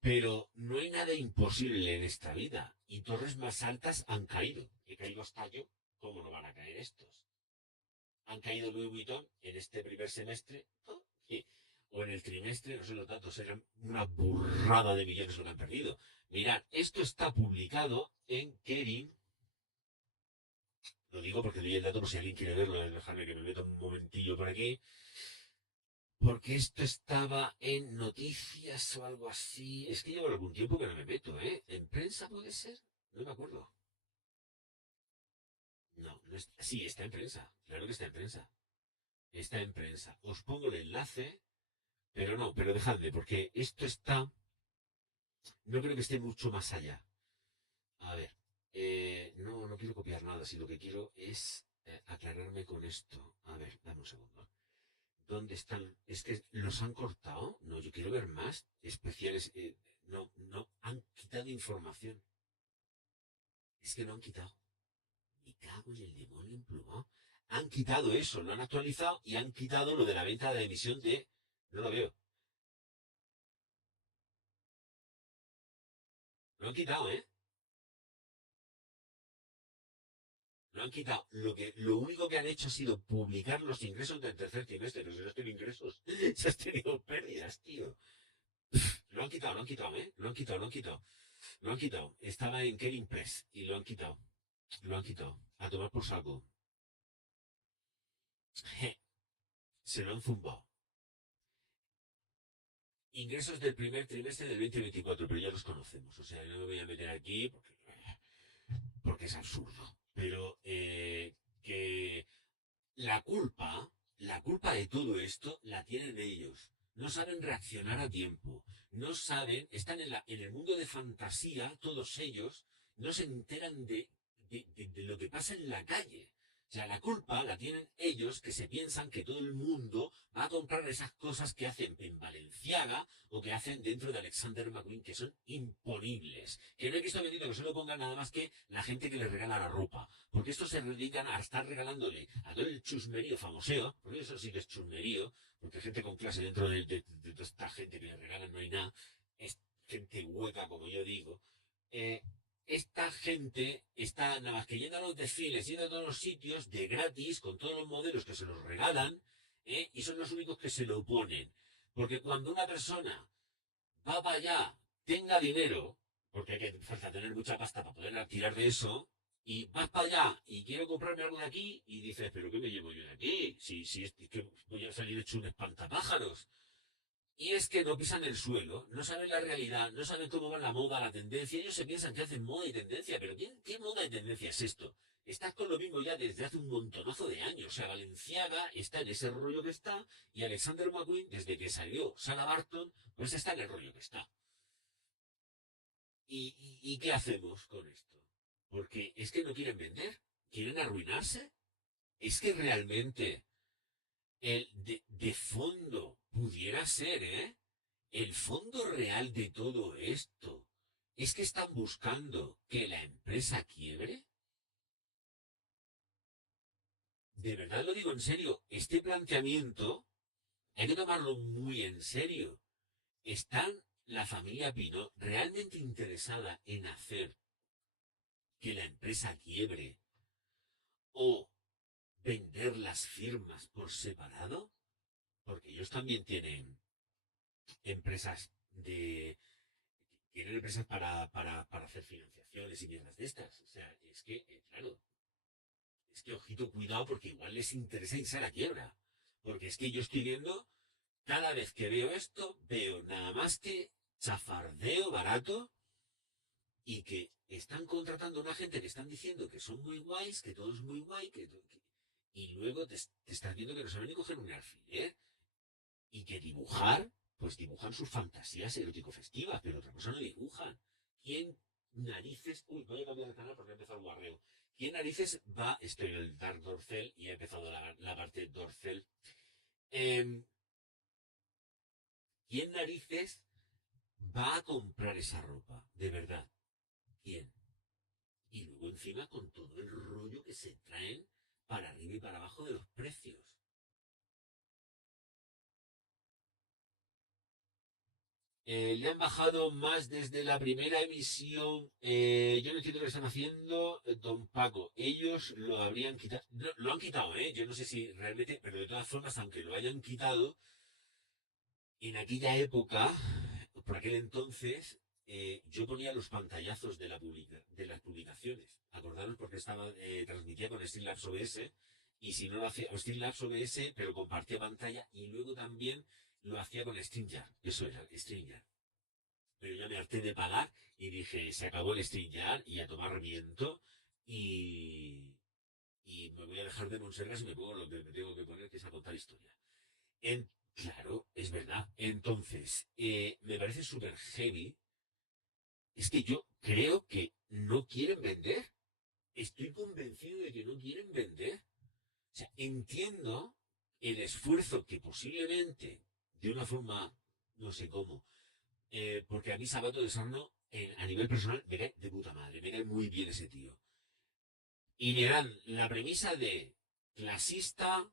pero no hay nada imposible en esta vida. Y torres más altas han caído. He caído hasta yo. ¿Cómo no van a caer estos? Han caído Louis Vuitton en este primer semestre. ¿No? Sí. O en el trimestre, no sé los datos, eran una burrada de millones lo que han perdido. Mirad, esto está publicado en Kering. Lo digo porque doy el dato por si alguien quiere verlo, dejarme que me meta un momentillo por aquí. Porque esto estaba en noticias o algo así. Es que llevo algún tiempo que no me meto, ¿eh? ¿En prensa puede ser? No me acuerdo. No, no es... Sí, está en prensa. Claro que está en prensa. Está en prensa. Os pongo el enlace, pero no, pero dejadme, porque esto está... No creo que esté mucho más allá. A ver. No quiero copiar nada, si lo que quiero es aclararme con esto. A ver, dame un segundo. ¿Dónde están? Es que los han cortado. No, yo quiero ver más especiales. No, han quitado información. Es que lo han quitado. Me cago en el demonio emplumado. Han quitado eso, lo han actualizado y han quitado lo de la venta de emisión de... No lo veo. Lo han quitado, ¿eh? Lo han quitado. Lo único que han hecho ha sido publicar los ingresos del tercer trimestre. Pero si no has tenido ingresos, si has tenido pérdidas, tío. Lo han quitado, ¿eh? Lo han quitado, lo han quitado. Lo han quitado. Estaba en Kering Press y lo han quitado. Lo han quitado. A tomar por saco. Se lo han zumbado. Ingresos del primer trimestre del 2024, pero ya los conocemos. O sea, no me voy a meter aquí porque es absurdo. Pero que la culpa de todo esto la tienen ellos. No saben reaccionar a tiempo. No saben, están en el mundo de fantasía, todos ellos, no se enteran de lo que pasa en la calle. O sea, la culpa la tienen ellos que se piensan que todo el mundo va a comprar esas cosas que hacen en Valenciaga o que hacen dentro de Alexander McQueen, que son imponibles. Que no hay que estar vendiendo que solo pongan nada más que la gente que les regala la ropa. Porque estos se dedican a estar regalándole a todo el chusmerío famoseo, porque eso sí que es chusmerío, porque gente con clase dentro de toda esta gente que le regalan no hay nada, es gente hueca, como yo digo. Eh, Esta gente está nada más que yendo a los desfiles, yendo a todos los sitios de gratis, con todos los modelos que se los regalan, y son los únicos que se lo ponen. Porque cuando una persona va para allá, tenga dinero, porque hay que falta tener mucha pasta para poder tirar de eso, y vas para allá y quiero comprarme algo de aquí, y dices, ¿pero qué me llevo yo de aquí? Si es que voy a salir hecho un espantapájaros. Y es que no pisan el suelo, no saben la realidad, no saben cómo va la moda, la tendencia. Ellos se piensan que hacen moda y tendencia, pero ¿qué moda y tendencia es esto? Estás con lo mismo ya desde hace un montonazo de años. O sea, Valenciaga está en ese rollo que está y Alexander McQueen, desde que salió Sarah Barton, pues está en el rollo que está. ¿Y qué hacemos con esto? Porque es que no quieren vender, quieren arruinarse. Es que realmente de fondo pudiera ser, ¿eh? El fondo real de todo esto es que están buscando que la empresa quiebre. De verdad lo digo en serio, este planteamiento hay que tomarlo muy en serio. ¿Están la familia Pino realmente interesada en hacer que la empresa quiebre o vender las firmas por separado? Porque ellos también empresas de tienen empresas para hacer financiaciones y mierdas de estas. O sea, es que, claro, es que ojito, cuidado, porque igual les interesa irse a la quiebra. Porque es que yo estoy viendo, cada vez que veo esto, veo nada más que chafardeo barato y que están contratando a una gente que están diciendo que son muy guays, que todo es muy guay, y luego te estás viendo que no saben ni coger un alfiler y que dibujar, pues dibujan sus fantasías erótico-festivas, pero otra cosa no dibujan. ¿Quién narices? Uy, voy a cambiar de canal porque ha empezado el guarreo. ¿Quién narices va? Estoy en el Dark Dorcel y ha empezado la parte Dorcel. Eh, ¿Quién narices va a comprar esa ropa? De verdad. ¿Quién? Y luego encima con todo el rollo que se traen para arriba y para abajo de los precios. Le han bajado más desde la primera emisión. Yo no entiendo lo que están haciendo, don Paco. Ellos lo habrían quitado. No, lo han quitado, ¿eh? Yo no sé si realmente, pero de todas formas, aunque lo hayan quitado, en aquella época, por aquel entonces, yo ponía los pantallazos de las publicaciones. Acordaros porque transmitía con Streamlabs OBS, y si no lo hacía, o Streamlabs OBS, pero compartía pantalla, y luego también lo hacía con StreamYard. Eso era, StreamYard. Pero ya me harté de pagar y dije, se acabó el StreamYard y a tomar viento, y me voy a dejar de Monsergas y me pongo lo que me tengo que poner, que es a contar historia. Claro, es verdad. Entonces, me parece súper heavy. Es que yo creo que no quieren vender. Estoy convencido de que no quieren vender. O sea, entiendo el esfuerzo que posiblemente, de una forma, no sé cómo, porque a mí Sabato de Sarno, a nivel personal, me cae de puta madre, me cae muy bien ese tío. Y le dan la premisa de clasista,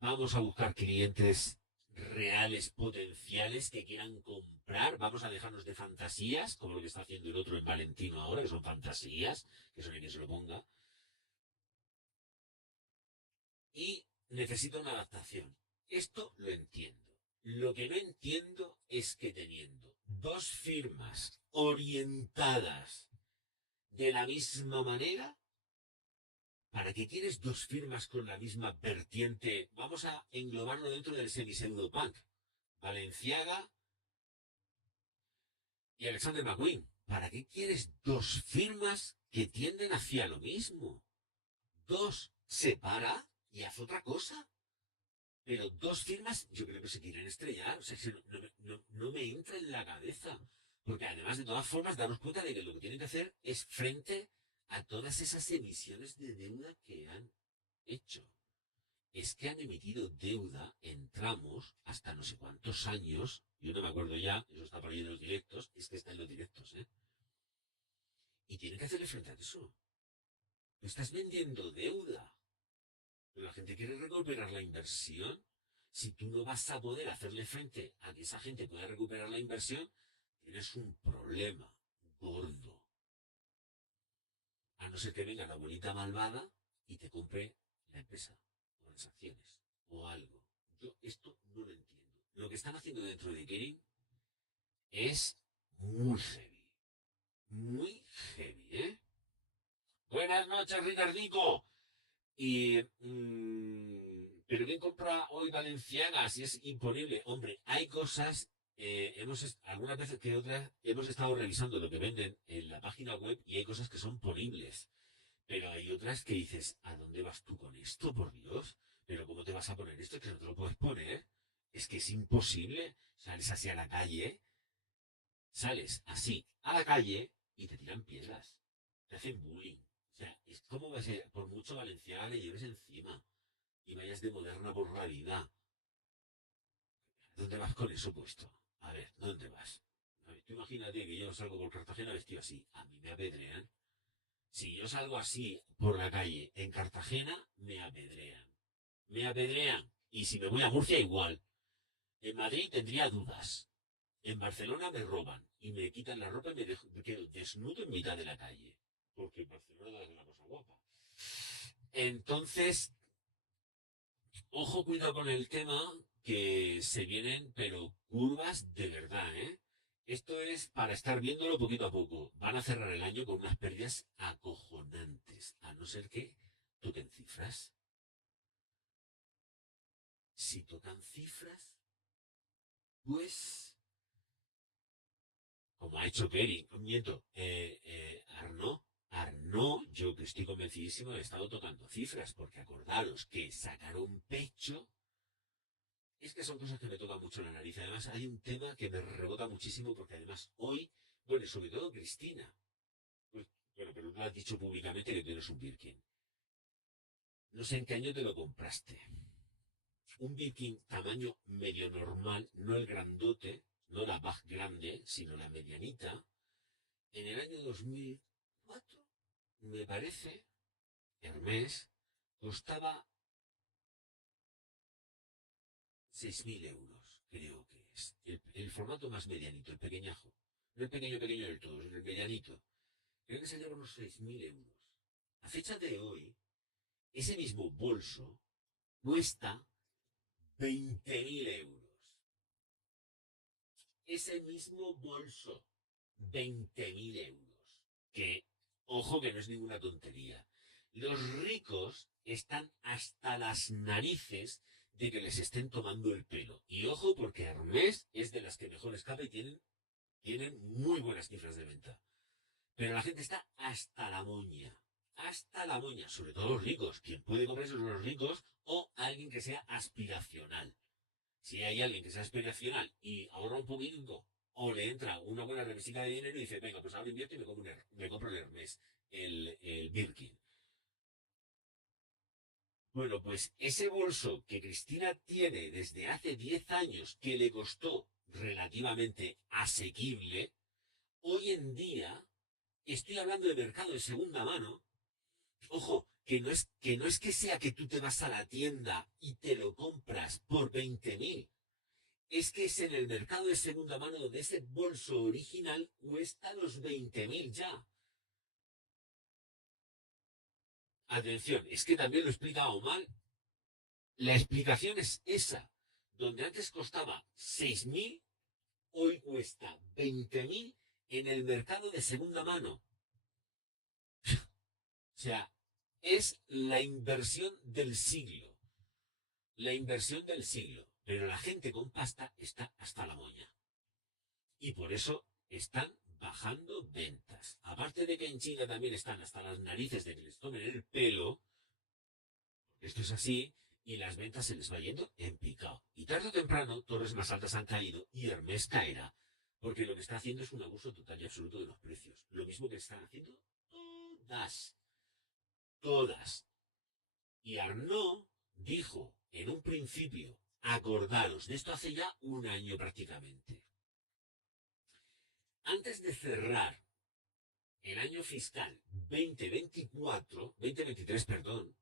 vamos a buscar clientes reales, potenciales, que quieran comprar. Vamos a dejarnos de fantasías, como lo que está haciendo el otro en Valentino ahora, que son fantasías, que eso no hay quien se lo ponga. Y necesita una adaptación. Esto lo entiendo. Lo que no entiendo es que teniendo dos firmas orientadas de la misma manera, ¿para qué tienes dos firmas con la misma vertiente? Vamos a englobarlo dentro del semi-pseudo-punk. Valenciaga y Alexander McQueen. ¿Para qué quieres dos firmas que tienden hacia lo mismo? Dos, separa y haz otra cosa. Pero dos firmas, yo creo que se quieren estrellar. O sea, no me entra en la cabeza. Porque además, de todas formas, daros cuenta de que lo que tienen que hacer es frente a todas esas emisiones de deuda que han hecho. Es que han emitido deuda en tramos hasta no sé cuántos años. Yo no me acuerdo ya, eso está por ahí en los directos, es que está en los directos, ¿eh? Y tienen que hacerle frente a eso. Estás vendiendo deuda. Pero la gente quiere recuperar la inversión. Si tú no vas a poder hacerle frente a que esa gente pueda recuperar la inversión, tienes un problema gordo. A no ser que venga la abuelita malvada y te compre la empresa, o las acciones, o algo. Yo esto no lo entiendo. Lo que están haciendo dentro de Kering es muy heavy. Muy heavy, ¿eh? Buenas noches, Ricardico. ¿Pero quién compra hoy Valenciaga si es imponible? Hombre, hay cosas, algunas veces que otras, hemos estado revisando lo que venden en la página web y hay cosas que son ponibles. Pero hay otras que dices, ¿a dónde vas tú con esto, por Dios? ¿Pero cómo te vas a poner esto? Que no te lo puedes poner. Es que es imposible. Sales así a la calle, sales así a la calle y te tiran piedras. Te hacen bullying. O sea, es como va a ser, por mucho Valenciaga le lleves encima y vayas de moderna por la vida. ¿Dónde vas con eso puesto? A ver, ¿dónde vas? A ver, tú imagínate que yo salgo por Cartagena vestido así. A mí me apedrean. Si yo salgo así por la calle en Cartagena, me apedrean. Me apedrean. Y si me voy a Murcia, igual. En Madrid tendría dudas. En Barcelona me roban y me quitan la ropa y me quedo desnudo en mitad de la calle. Porque en Barcelona es una cosa guapa. Entonces, ojo, cuidado con el tema, que se vienen, pero curvas de verdad, ¿eh? Esto es para estar viéndolo poquito a poco. Van a cerrar el año con unas pérdidas acojonantes, a no ser que toquen cifras. Si tocan cifras, pues, como ha hecho Kerry, miento, Arnaud, yo que estoy convencidísimo, he estado tocando cifras, porque acordaros que sacaron pecho. Es que son cosas que me tocan mucho la nariz. Además, hay un tema que me rebota muchísimo, porque además hoy, bueno, sobre todo Cristina, pues, bueno, pero no has dicho públicamente que tienes un Birkin. No sé en qué año te lo compraste. Un Birkin tamaño medio normal, no el grandote, no la bag grande, sino la medianita, en el año 2004, me parece, Hermès costaba 6.000 euros, creo que es. El formato más medianito, el pequeñajo. No el pequeño pequeño del todo, el medianito. Creo que se lleva unos 6.000 euros. A fecha de hoy, ese mismo bolso cuesta 20.000 euros. Ese mismo bolso, 20.000 euros. Que, ojo que no es ninguna tontería. Los ricos están hasta las narices de que les estén tomando el pelo. Y ojo porque Hermès es de las que mejor escapa y tienen muy buenas cifras de venta. Pero la gente está hasta la moña. Hasta la moña. Sobre todo los ricos. Quien puede comprarse son los ricos o alguien que sea aspiracional. Si hay alguien que sea aspiracional y ahorra un poquito o le entra una buena remesita de dinero y dice, venga, pues ahora invierto y me compro el Hermès, el Birkin. Bueno, pues ese bolso que Cristina tiene desde hace 10 años, que le costó relativamente asequible, hoy en día, estoy hablando de mercado de segunda mano, ojo, que no es que sea que tú te vas a la tienda y te lo compras por 20.000, es que es en el mercado de segunda mano donde ese bolso original cuesta los 20.000 ya. Atención, es que también lo he explicado mal. La explicación es esa. Donde antes costaba 6.000, hoy cuesta 20.000 en el mercado de segunda mano. O sea, es la inversión del siglo. La inversión del siglo. Pero la gente con pasta está hasta la moña. Y por eso están bajando ventas. Aparte de que en China también están hasta las narices de que les tomen el pelo, esto es así, y las ventas se les va yendo en picado. Y tarde o temprano, torres más altas han caído y Hermès caerá. Porque lo que está haciendo es un abuso total y absoluto de los precios. Lo mismo que están haciendo todas. Todas. Y Arnaud dijo en un principio, acordaros, de esto hace ya un año prácticamente. Antes de cerrar el año fiscal 2023, perdón,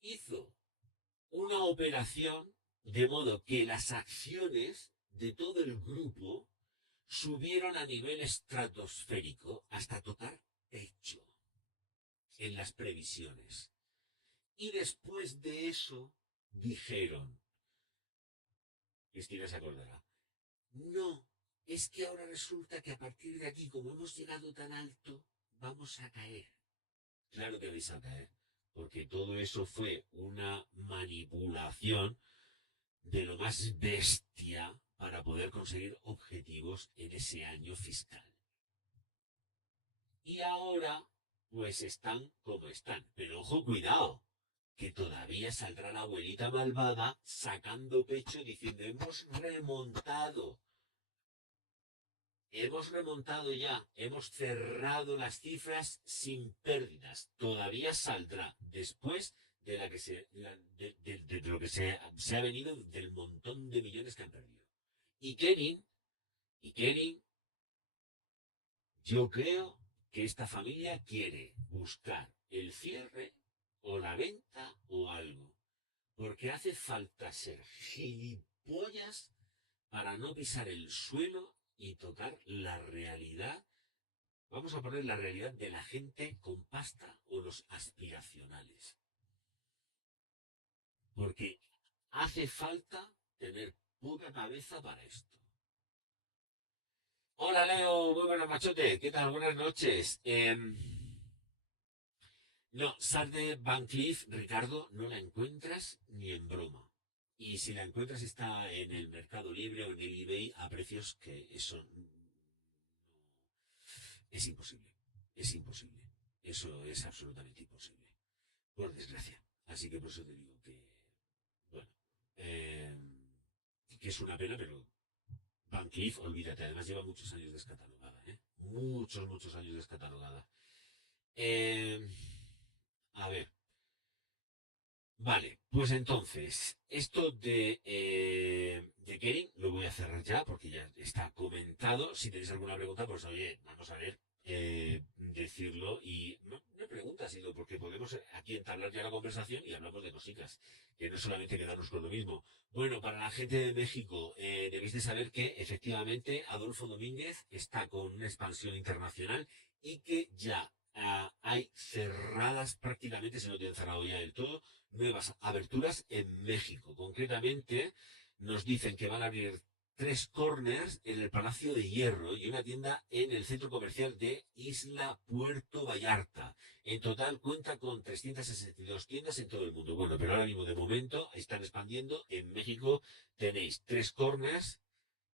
hizo una operación de modo que las acciones de todo el grupo subieron a nivel estratosférico hasta tocar techo en las previsiones. Y después de eso dijeron, Cristina se acordará, no, es que ahora resulta que a partir de aquí, como hemos llegado tan alto, vamos a caer. Claro que vais a caer, porque todo eso fue una manipulación de lo más bestia para poder conseguir objetivos en ese año fiscal. Y ahora, pues están como están. Pero ojo, cuidado, que todavía saldrá la abuelita malvada sacando pecho diciendo, hemos remontado. Hemos remontado ya, hemos cerrado las cifras sin pérdidas. Todavía saldrá después de la que de lo que se ha venido del montón de millones que han perdido. Y Kering, yo creo que esta familia quiere buscar el cierre o la venta o algo. Porque hace falta ser gilipollas para no pisar el suelo y tocar la realidad. Vamos a poner la realidad de la gente con pasta o los aspiracionales. Porque hace falta tener poca cabeza para esto. Hola Leo, muy buenas machote, ¿qué tal? Buenas noches. No, sal de Van Cleef, Ricardo, no la encuentras ni en broma. Y si la encuentras está en el Mercado Libre o en el eBay a precios que eso es imposible. Es imposible. Eso es absolutamente imposible. Por desgracia. Así que por eso te digo que, bueno, que es una pena, pero Van Cleef, olvídate, además lleva muchos años descatalogada, ¿eh? Muchos, muchos años descatalogada. A ver. Vale, pues entonces, esto de Kering lo voy a cerrar ya porque ya está comentado. Si tenéis alguna pregunta, pues oye, vamos a ver, decirlo y no pregunta. preguntas, sino porque podemos aquí entablar ya la conversación y hablamos de cositas, que no solamente quedarnos con lo mismo. Bueno, para la gente de México, debéis de saber que efectivamente Adolfo Domínguez está con una expansión internacional y que ya hay cerradas prácticamente, se lo tienen cerrado ya del todo, nuevas aberturas en México. Concretamente, nos dicen que van a abrir 3 corners en el Palacio de Hierro y una tienda en el centro comercial de Isla Puerto Vallarta. En total cuenta con 362 tiendas en todo el mundo. Bueno, pero ahora mismo de momento están expandiendo. En México tenéis 3 corners,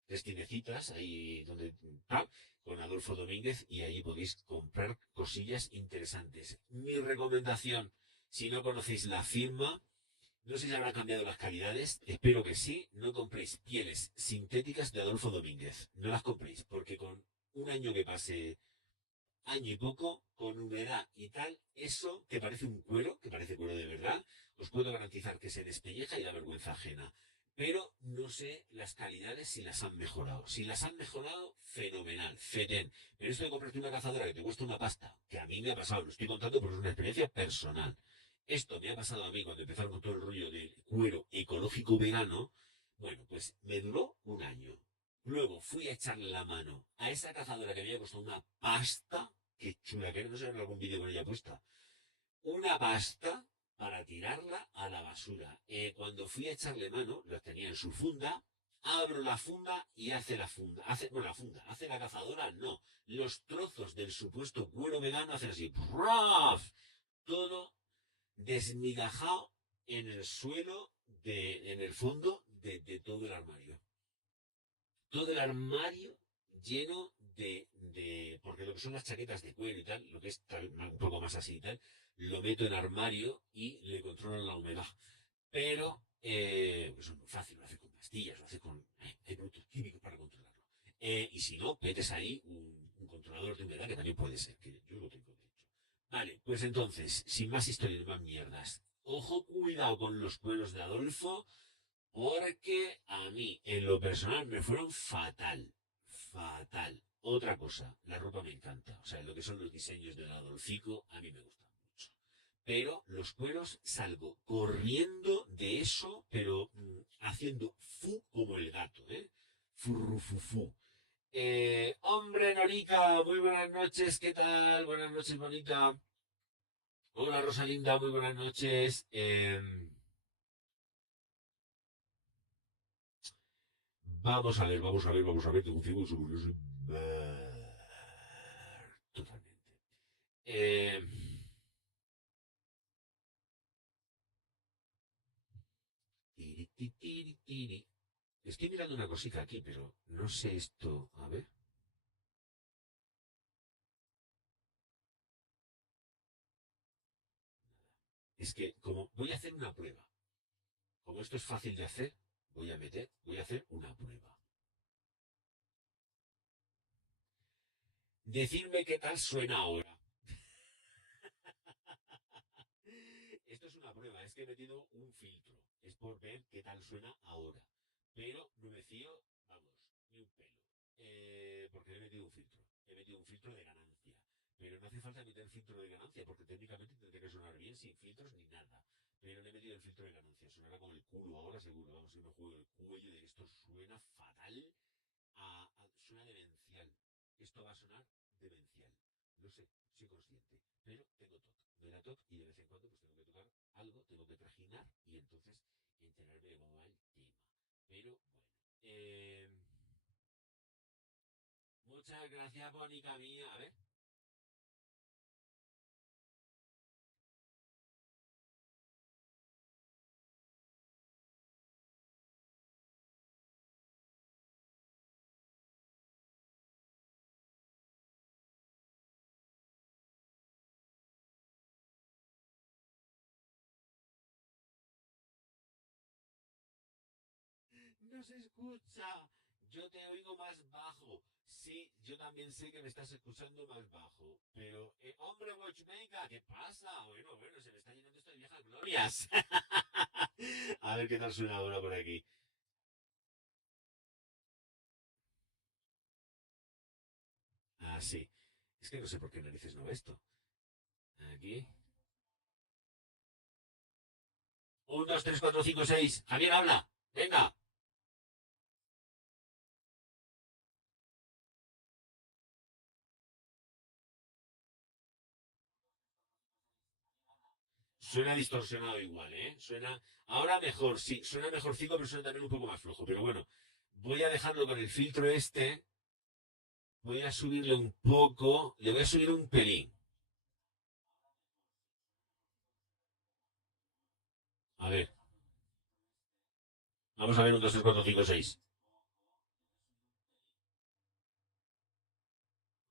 3 tiendecitas ahí donde tal, con Adolfo Domínguez y ahí podéis comprar cosillas interesantes. Mi recomendación, si no conocéis la firma, no sé si habrá cambiado las calidades, espero que sí. No compréis pieles sintéticas de Adolfo Domínguez. No las compréis, porque con un año que pase, año y poco, con humedad y tal, eso que parece un cuero, que parece cuero de verdad, os puedo garantizar que se despelleja y da vergüenza ajena. Pero no sé las calidades si las han mejorado. Si las han mejorado, fenomenal, fetén. Pero esto de comprarte una cazadora que te cuesta una pasta, que a mí me ha pasado, lo estoy contando porque es una experiencia personal. Esto me ha pasado a mí cuando empezaron con todo el rollo del cuero ecológico vegano. Bueno, pues me duró un año. Luego fui a echarle la mano a esa cazadora que me había costado una pasta, que chula que era, no sé si habrá algún vídeo con ella puesta, una pasta para tirarla a la basura. Cuando fui a echarle mano, la tenía en su funda, abro la funda y hace la funda, hace la cazadora, no. Los trozos del supuesto cuero vegano hacen así, ¡raf! Todo desmigajado en el suelo, en el fondo de todo el armario. Todo el armario lleno porque lo que son las chaquetas de cuero y tal, lo que es un poco más así y tal, lo meto en armario y le controlo la humedad. Pero, pues es muy fácil, lo hace con pastillas, lo hace con, hay productos químicos para controlarlo. Y si no, metes ahí un controlador de humedad que también puede ser, que yo lo tengo de hecho. Vale, pues entonces, sin más historias, más mierdas. Ojo, cuidado con los cueros de Adolfo, porque a mí, en lo personal, me fueron fatal. Fatal. Otra cosa, la ropa me encanta. O sea, lo que son los diseños del Adolfico, a mí me gustan mucho. Pero los cueros salgo corriendo de eso, pero haciendo fu como el gato, ¿eh? Furrufufu. Hombre, Norica, muy buenas noches, ¿qué tal? Buenas noches, bonita. Hola, Rosalinda, muy buenas noches. Vamos a ver, vamos a ver, vamos a ver, tengo un ciego curioso. Totalmente. Eh, tiri, tiri, tiri. Estoy mirando una cosita aquí, pero no sé esto. A ver. Es que como voy a hacer una prueba. Como esto es fácil de hacer, voy a hacer una prueba. Decidme qué tal suena ahora. Esto es una prueba, es que he metido un filtro. Es por ver qué tal suena ahora. Pero no me fío, vamos, ni un pelo. Porque he metido un filtro. He metido un filtro de ganancia. Pero no hace falta meter filtro de ganancia, porque técnicamente tendría que sonar bien sin filtros ni nada. Pero le he metido el filtro de ganancia. Sonará como el culo ahora seguro. Vamos, si me juego el cuello de esto suena fatal. Suena demencial. Esto va a sonar demencial. Lo sé, soy consciente. Pero tengo TOC. Me da TOC y de vez en cuando pues tengo que tocar algo, tengo que trajinar y entonces enterarme de cómo va el tema. Pero bueno. Eh, Muchas gracias, Mónica mía. A ver. No se escucha. Yo te oigo más bajo. Sí, yo también sé que me estás escuchando más bajo. Pero, hombre, Watchmaker, ¿qué pasa? Bueno, bueno, se me está llenando esto de viejas glorias. A ver qué tal suena ahora por aquí. Ah, sí. Es que no sé por qué narices no ve esto. Aquí. 1, 2, 3, 4, 5, 6. Javier, habla. Venga. Suena distorsionado igual, ¿eh? Suena. Ahora mejor, sí. Suena mejorcito, pero suena también un poco más flojo. Pero bueno, voy a dejarlo con el filtro este. Voy a subirle un poco. Le voy a subir un pelín. A ver. Vamos a ver un 2, 3, 4, 5, 6.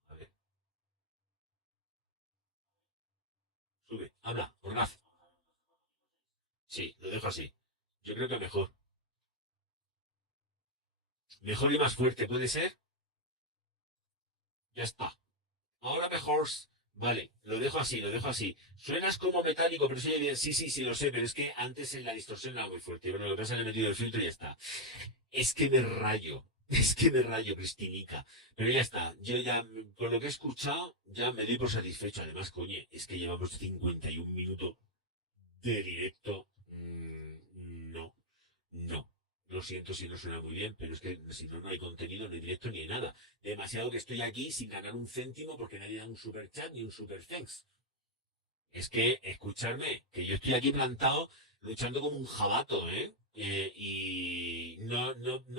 A ver. Sube. Habla. Orgaz. Sí, lo dejo así. Yo creo que mejor. Mejor y más fuerte, ¿puede ser? Ya está. Ahora mejor. Vale, lo dejo así, lo dejo así. Suenas como metálico, pero soy bien. Sí, sí, sí, lo sé, pero es que antes en la distorsión era muy fuerte. Bueno, lo que pasa es que le he metido el filtro y ya está. Es que me rayo. Es que me rayo, Cristinica. Pero ya está. Yo ya, con lo que he escuchado, ya me doy por satisfecho. Además, coño, es que llevamos 51 minutos de directo. No, no. Lo siento si no suena muy bien, pero es que si no, no hay contenido, ni directo, ni nada. Demasiado que estoy aquí sin ganar un céntimo porque nadie da un super chat ni un super thanks. Es que, escucharme, que yo estoy aquí plantado luchando como un jabato, ¿eh? Y no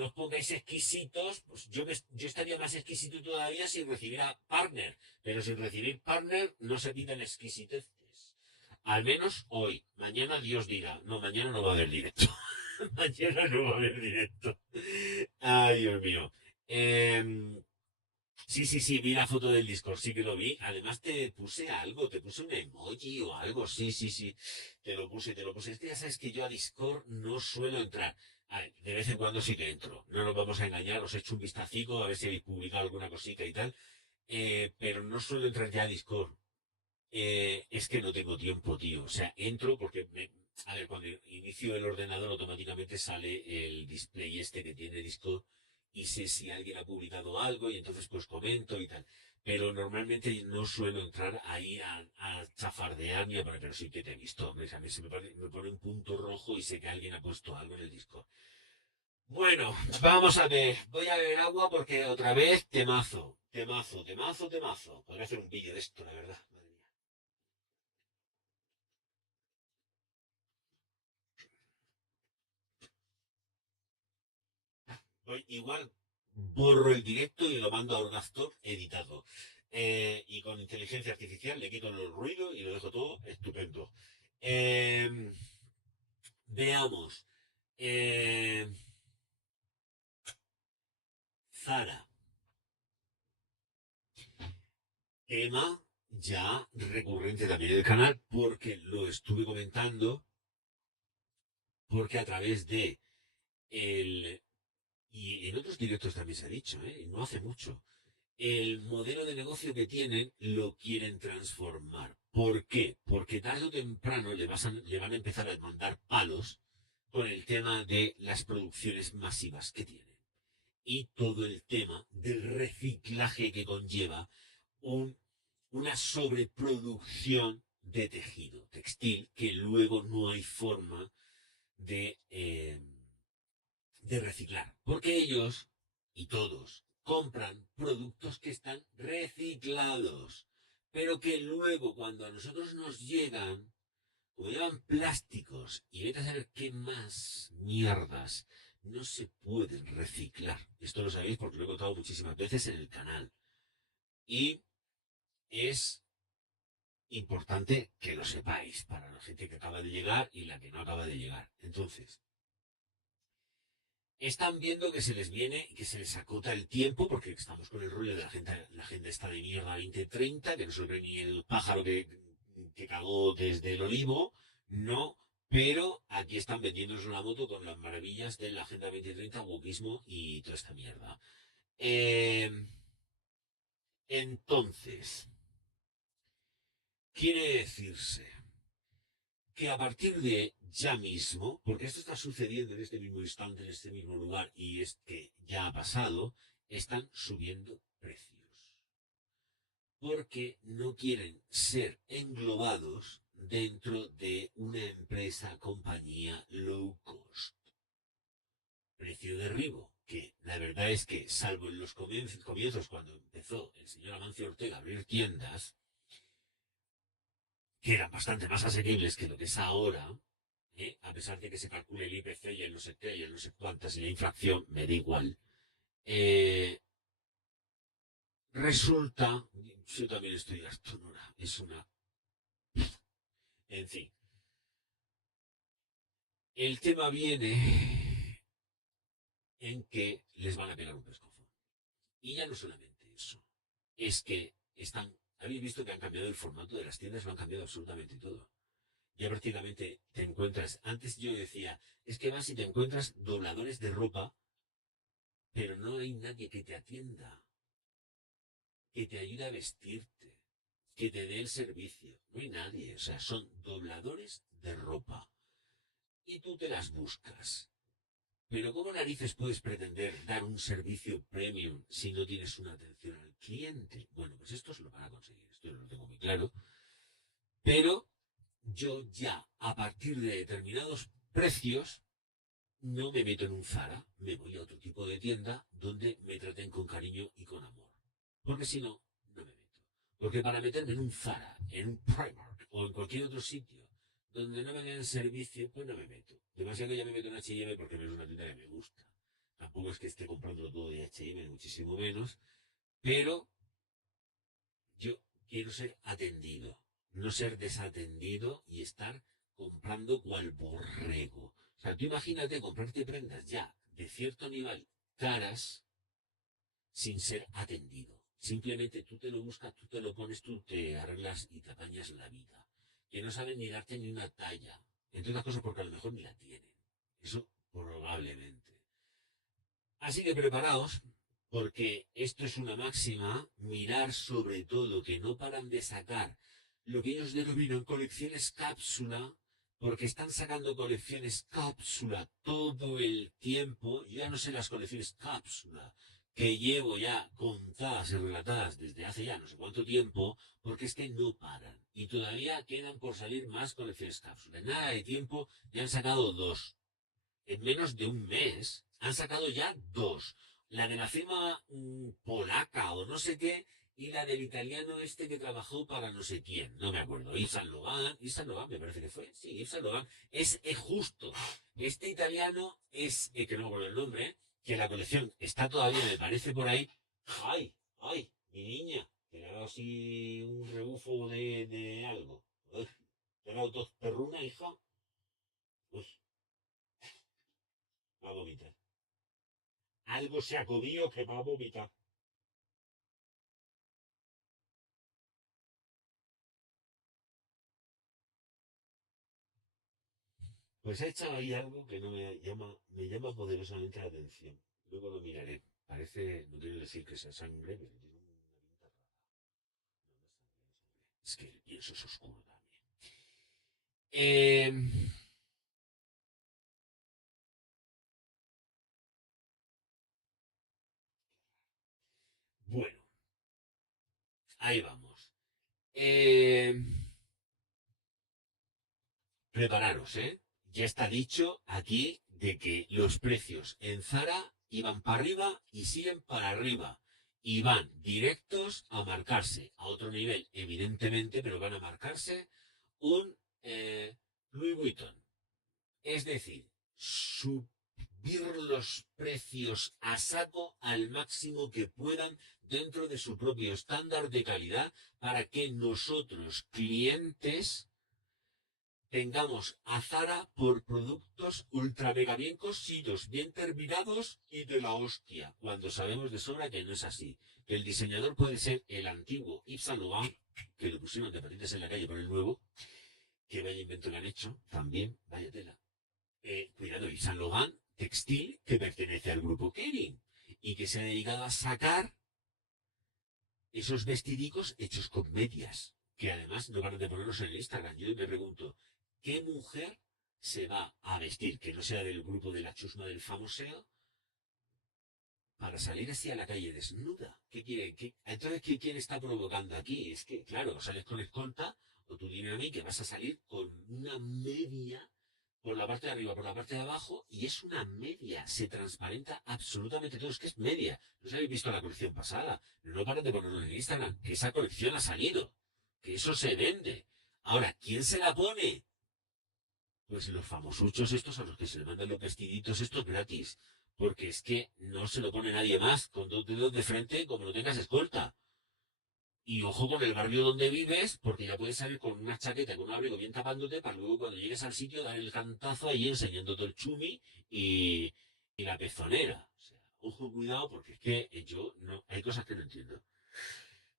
os pongáis exquisitos, pues yo estaría más exquisito todavía sin recibir a partner, pero sin recibir partner no se pidan exquisiteces. Al menos hoy. Mañana Dios dirá. No, mañana no va a haber directo. Mañana no va a haber directo. Ay, Dios mío. Eh, sí, sí, sí, vi la foto del Discord, sí que lo vi. Además te puse algo, te puse un emoji o algo. Sí, sí, sí. Te lo puse, te lo puse. Es que ya sabes que yo a Discord no suelo entrar. A ver, de vez en cuando sí que entro. No nos vamos a engañar, os he hecho un vistacico a ver si habéis publicado alguna cosita y tal. Pero no suelo entrar ya a Discord. Es que no tengo tiempo, tío. O sea, entro porque a ver, cuando inicio el ordenador automáticamente sale el display este que tiene Discord y sé si alguien ha publicado algo y entonces pues comento y tal. Pero normalmente no suelo entrar ahí a chafardear ni a poner, pero sí que te he visto, hombre. A mí me pone un punto rojo y sé que alguien ha puesto algo en el Discord. Bueno, vamos a ver. Voy a beber agua porque otra vez temazo, temazo, temazo, temazo. Podría hacer un vídeo de esto, la verdad. Madre mía. Igual borro el directo y lo mando a Orgastor editado. Y con inteligencia artificial le quito el ruido y lo dejo todo estupendo. Eh, veamos. Eh, Zara, tema ya recurrente también en el canal porque lo estuve comentando, porque a través de el... Y en otros directos también se ha dicho, no hace mucho, el modelo de negocio que tienen lo quieren transformar. ¿Por qué? Porque tarde o temprano le van a empezar a mandar palos con el tema de las producciones masivas que tienen. Y todo el tema del reciclaje que conlleva un, una sobreproducción de tejido textil que luego no hay forma de reciclar. Porque ellos y todos compran productos que están reciclados, pero que luego cuando a nosotros nos llegan, como llevan plásticos y vete a saber qué más mierdas, no se pueden reciclar. Esto lo sabéis porque lo he contado muchísimas veces en el canal. Y es importante que lo sepáis para la gente que acaba de llegar y la que no acaba de llegar. Entonces, están viendo que se les viene, que se les acota el tiempo, porque estamos con el rollo de la gente está de mierda 2030, que no se lo cree ni el pájaro que cagó desde el olivo, no, pero aquí están vendiéndonos una moto con las maravillas de la Agenda 2030, wokismo y toda esta mierda. Eh, entonces, quiere decirse que a partir de ya mismo, porque esto está sucediendo en este mismo instante, en este mismo lugar, y es que ya ha pasado, están subiendo precios. porque no quieren ser englobados dentro de una empresa, compañía low cost. Precio derribo, que la verdad es que, salvo en los comienzos cuando empezó el señor Amancio Ortega a abrir tiendas, que eran bastante más asequibles que lo que es ahora, a pesar de que se calcule el IPC y el no sé qué y el no sé cuántas y la inflación, me da igual. Eh, Resulta, yo también estoy harto, Nora, es una... En fin, el tema viene en que les van a pegar un pescozón. Y ya no solamente eso, es que habéis visto que han cambiado el formato de las tiendas, lo han cambiado absolutamente todo. Ya prácticamente te encuentras, antes yo decía, es que vas y te encuentras dobladores de ropa, pero no hay nadie que te atienda, que te ayude a vestirte, que te dé el servicio. No hay nadie, o sea, son dobladores de ropa. Y tú te las buscas. Pero ¿cómo narices puedes pretender dar un servicio premium si no tienes una atención al cliente? Bueno, pues esto se lo van a conseguir, esto lo tengo muy claro. Pero yo ya, a partir de determinados precios, no me meto en un Zara, me voy a otro tipo de tienda donde me traten con cariño y con amor. Porque si no, no me meto. Porque para meterme en un Zara, en un Primark o en cualquier otro sitio donde no me den servicio, pues no me meto. Demasiado que ya me meto en H&M porque no es una tienda que me gusta. Tampoco es que esté comprando todo de H&M, muchísimo menos. Pero yo quiero ser atendido, no ser desatendido y estar comprando cual borrego. O sea, tú imagínate comprarte prendas ya de cierto nivel caras sin ser atendido. Simplemente tú te lo buscas, tú te lo pones, tú te arreglas y te apañas la vida. Que no saben ni darte ni una talla. Entre otras cosas porque a lo mejor ni la tienen. Eso probablemente. Así que preparaos, porque esto es una máxima, mirar sobre todo que no paran de sacar lo que ellos denominan colecciones cápsula, porque están sacando colecciones cápsula todo el tiempo. Yo ya no sé las colecciones cápsula que llevo ya contadas y relatadas desde hace ya no sé cuánto tiempo, porque es que no paran. Y todavía quedan por salir más colecciones cápsula. En nada de tiempo ya han sacado dos. En menos de un mes han sacado ya dos. La de la firma polaca o no sé qué, y la del italiano este que trabajó para no sé quién, no me acuerdo. Yves Saint Laurent me parece que fue. Sí, Yves Saint Laurent. Es justo. Este italiano es, que no me acuerdo el nombre, que la colección está todavía, me parece por ahí. ¡Ay! ¡Ay! Mi niña, que le ha dado así un rebufo de algo. Uy, ¿te ha dado dos perruna, hija? Uy, va a vomitar. Algo se ha comido que va a vomitar. Pues ha echado ahí algo que no me llama poderosamente la atención. Luego lo miraré. Parece, no quiero decir que sea sangre, pero tiene una pinta rara. No, no es sangre, no es sangre. Es que el pienso es oscuro también. Eh, bueno, ahí vamos. Eh, Prepararos, ¿eh? Ya está dicho aquí de que los precios en Zara iban para arriba y siguen para arriba. Y van directos a marcarse a otro nivel, evidentemente, pero van a marcarse un Louis Vuitton. Es decir, subir los precios a saco al máximo que puedan dentro de su propio estándar de calidad para que nosotros, clientes, tengamos a Zara por productos ultra mega bien cosidos, bien terminados y de la hostia, cuando sabemos de sobra que no es así. Que el diseñador puede ser el antiguo Yves Saint Laurent, que lo pusieron de patentes en la calle por el nuevo, que vaya invento le han hecho, también, vaya tela. Cuidado, Yves Saint Laurent, textil que pertenece al grupo Kering y que se ha dedicado a sacar esos vestidicos hechos con medias, que además no van de ponerlos en el Instagram. Yo me pregunto, ¿qué mujer se va a vestir que no sea del grupo de la chusma del famoseo para para salir así a la calle desnuda. ¿Qué quiere? Entonces, ¿quién está provocando aquí? Es que, claro, sales con escolta, o tú dime a mí que vas a salir con una media por la parte de arriba, por la parte de abajo, y es una media. Se transparenta absolutamente todo. Es que es media. No os habéis visto la colección pasada. No paren de ponerlo en Instagram, que esa colección ha salido. Que eso se vende. Ahora, ¿quién se la pone? Pues los famosuchos estos a los que se le mandan los vestiditos estos gratis. Porque es que no se lo pone nadie más con 2 dedos de frente como no tengas escolta. Y ojo con el barrio donde vives, porque ya puedes salir con una chaqueta, con un abrigo bien tapándote, para luego cuando llegues al sitio dar el cantazo ahí enseñándote el chumi y la pezonera. O sea, ojo, cuidado, porque es que yo no, hay cosas que no entiendo.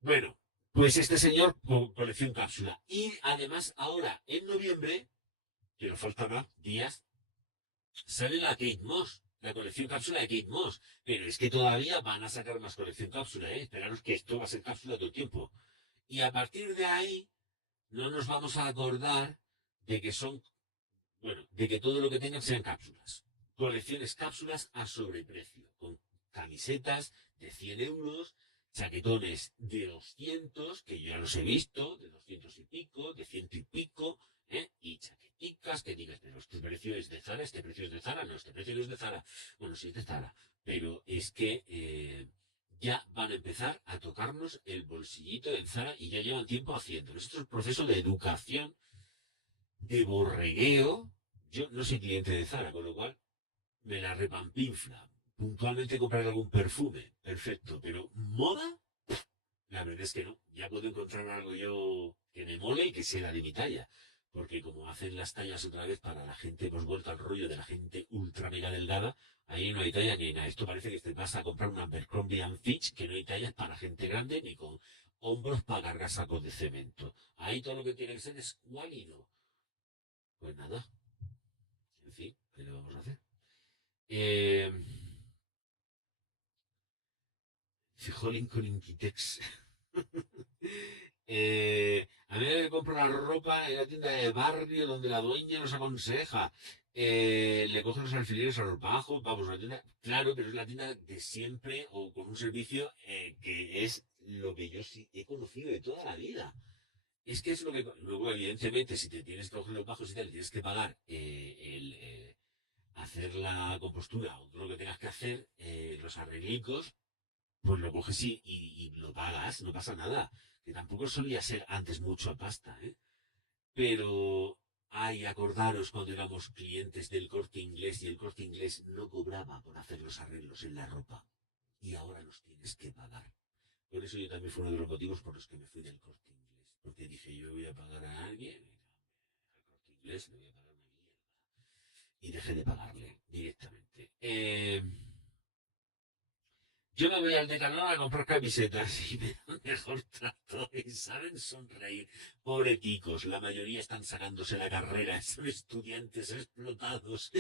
Bueno, pues este señor con colección cápsula. Y además ahora, en noviembre, que nos faltan más días, sale la Kate Moss, la colección cápsula de Kate Moss. Pero es que todavía van a sacar más colección cápsula, ¿eh? Esperaros que esto va a ser cápsula todo el tiempo. Y a partir de ahí, no nos vamos a acordar de que son, bueno, de que todo lo que tengan sean cápsulas. Colecciones cápsulas a sobreprecio, con camisetas de 100 euros, chaquetones de 200, que yo ya los he visto, de 200 y pico, de 100 y pico, y chaqueticas que digas, pero este precio es de Zara, este precio es de Zara, no, este precio no es de Zara. Bueno, sí es de Zara, pero es que ya van a empezar a tocarnos el bolsillito del Zara y ya llevan tiempo haciéndolo. Esto es el proceso de educación, de borregueo. Yo no soy cliente de Zara, con lo cual me la repampinfla. Puntualmente comprar algún perfume, perfecto, pero moda, la verdad es que no. Ya puedo encontrar algo yo que me mole y que sea de mi talla. Porque como hacen las tallas otra vez para la gente, hemos vuelto al rollo de la gente ultra mega delgada, ahí no hay talla ni nada. Esto parece que te vas a comprar una Abercrombie Fitch, que no hay tallas para gente grande ni con hombros para cargar sacos de cemento. Ahí todo lo que tiene que ser es cuálido. Pues nada, en fin, ¿qué le vamos a hacer? Eh, Fijolín con Inquitex. A mí me compro la ropa en la tienda de barrio donde la dueña nos aconseja. Le cogen los alfileres a los bajos, vamos, una tienda, claro, pero es la tienda de siempre o con un servicio que es lo que yo sí he conocido de toda la vida. Es que es lo que, luego evidentemente, si te tienes que coger los bajos y tal, tienes que pagar hacer la compostura o todo lo que tengas que hacer, los arreglicos, pues lo coges y lo pagas, no pasa nada. Que tampoco solía ser antes mucho a pasta, ¿eh? Pero, ay, acordaros cuando éramos clientes del Corte Inglés y el Corte Inglés no cobraba por hacer los arreglos en la ropa. Y ahora los tienes que pagar. Por eso yo también fue uno de los motivos por los que me fui del Corte Inglés. Porque dije, yo voy a pagar a alguien, al Corte Inglés le voy a pagar una mierda. Y dejé de pagarle directamente. Yo me voy al Decathlon a comprar camisetas y me dan mejor trato y saben sonreír. Pobreticos, la mayoría están sacándose la carrera, son estudiantes explotados.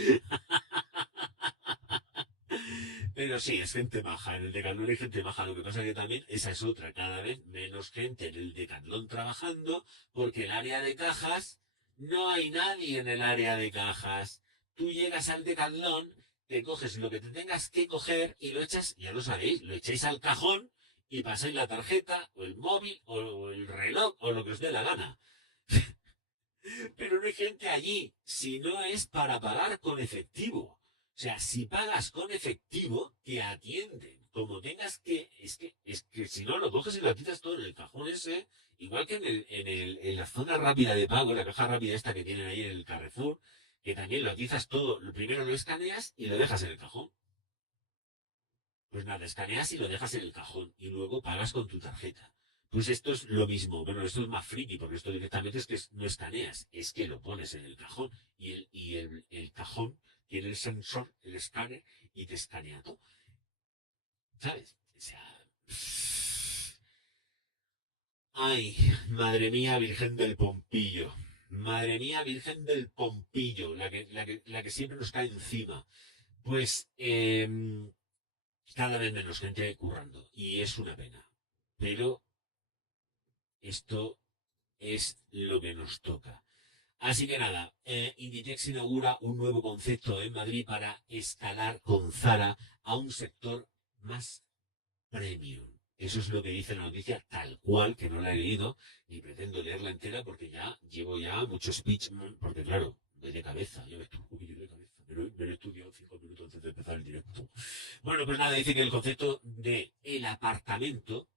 Pero sí, es gente maja, en el Decathlon hay gente maja, lo que pasa que también esa es otra, cada vez menos gente en el Decathlon trabajando, porque el área de cajas, no hay nadie en el área de cajas. Tú llegas al Decathlon, te coges lo que te tengas que coger y lo echas, ya lo sabéis, lo echáis al cajón y pasáis la tarjeta, o el móvil, o el reloj, o lo que os dé la gana. Pero no hay gente allí, si no es para pagar con efectivo. O sea, si pagas con efectivo, te atienden. Como tengas que, es que si no lo coges y lo quitas todo en el cajón ese, igual que en la zona rápida de pago, la caja rápida esta que tienen ahí en el Carrefour, que también lo atizas todo, lo primero lo escaneas y lo dejas en el cajón. Pues nada, escaneas y lo dejas en el cajón y luego pagas con tu tarjeta. Pues esto es lo mismo. Bueno, esto es más friki, porque esto directamente es que no escaneas, es que lo pones en el cajón y el cajón tiene el sensor, el escáner, y te escanea todo. ¿Sabes? O sea. Ay, madre mía, Virgen del Pompillo. Madre mía, Virgen del Pompillo, la que siempre nos cae encima. Pues cada vez menos gente currando. Y es una pena. Pero esto es lo que nos toca. Así que nada, Inditex inaugura un nuevo concepto en Madrid para escalar con Zara a un sector más premium. Eso es lo que dice la noticia, tal cual, que no la he leído, ni pretendo leerla entera porque ya llevo ya mucho speech, porque claro, voy de cabeza, ya ves tú, uy, yo de cabeza, pero me lo he estudiado 5 minutos antes de empezar el directo. Bueno, pues nada, dice que el concepto de el apartamento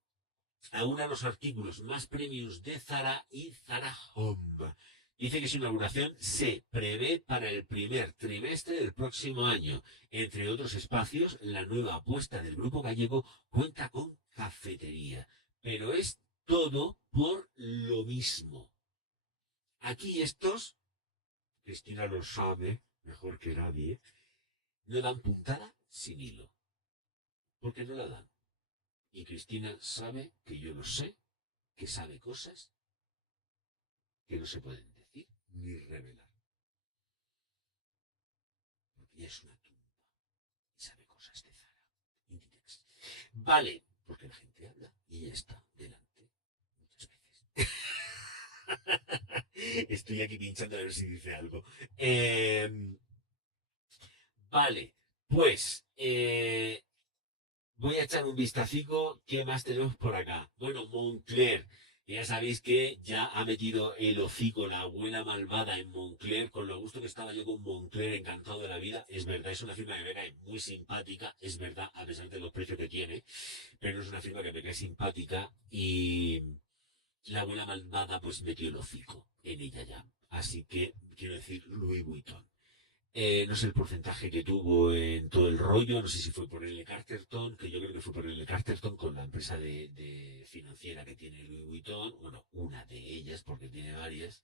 aúna los artículos más premiums de Zara y Zara Home. Dice que su inauguración se prevé para el primer trimestre del próximo año. Entre otros espacios, la nueva apuesta del grupo gallego cuenta con cafetería. Pero es todo por lo mismo. Aquí estos, Cristina lo sabe mejor que nadie, no dan puntada sin hilo. Porque no la dan. Y Cristina sabe que yo lo sé, que sabe cosas que no se pueden decir ni revelar. Porque ella es una tumba y sabe cosas de Zara. Inditex. Vale, porque la gente habla y ella está delante muchas veces. Estoy aquí pinchando a ver si dice algo. Vale, pues voy a echar un vistacico. ¿Qué más tenemos por acá? Bueno, Moncler. Ya sabéis que ya ha metido el hocico la abuela malvada en Moncler, con lo gusto que estaba yo con Moncler, encantado de la vida. Es verdad, es una firma que me cae muy simpática, es verdad, a pesar de los precios que tiene, pero es una firma que me cae simpática y la abuela malvada pues metió el hocico en ella ya. Así que, quiero decir, Louis Vuitton. No sé el porcentaje que tuvo en todo el rollo, no sé si fue por el Carterton, que yo creo que fue por el Carterton con la empresa de financiera que tiene Louis Vuitton, bueno, una de ellas porque tiene varias.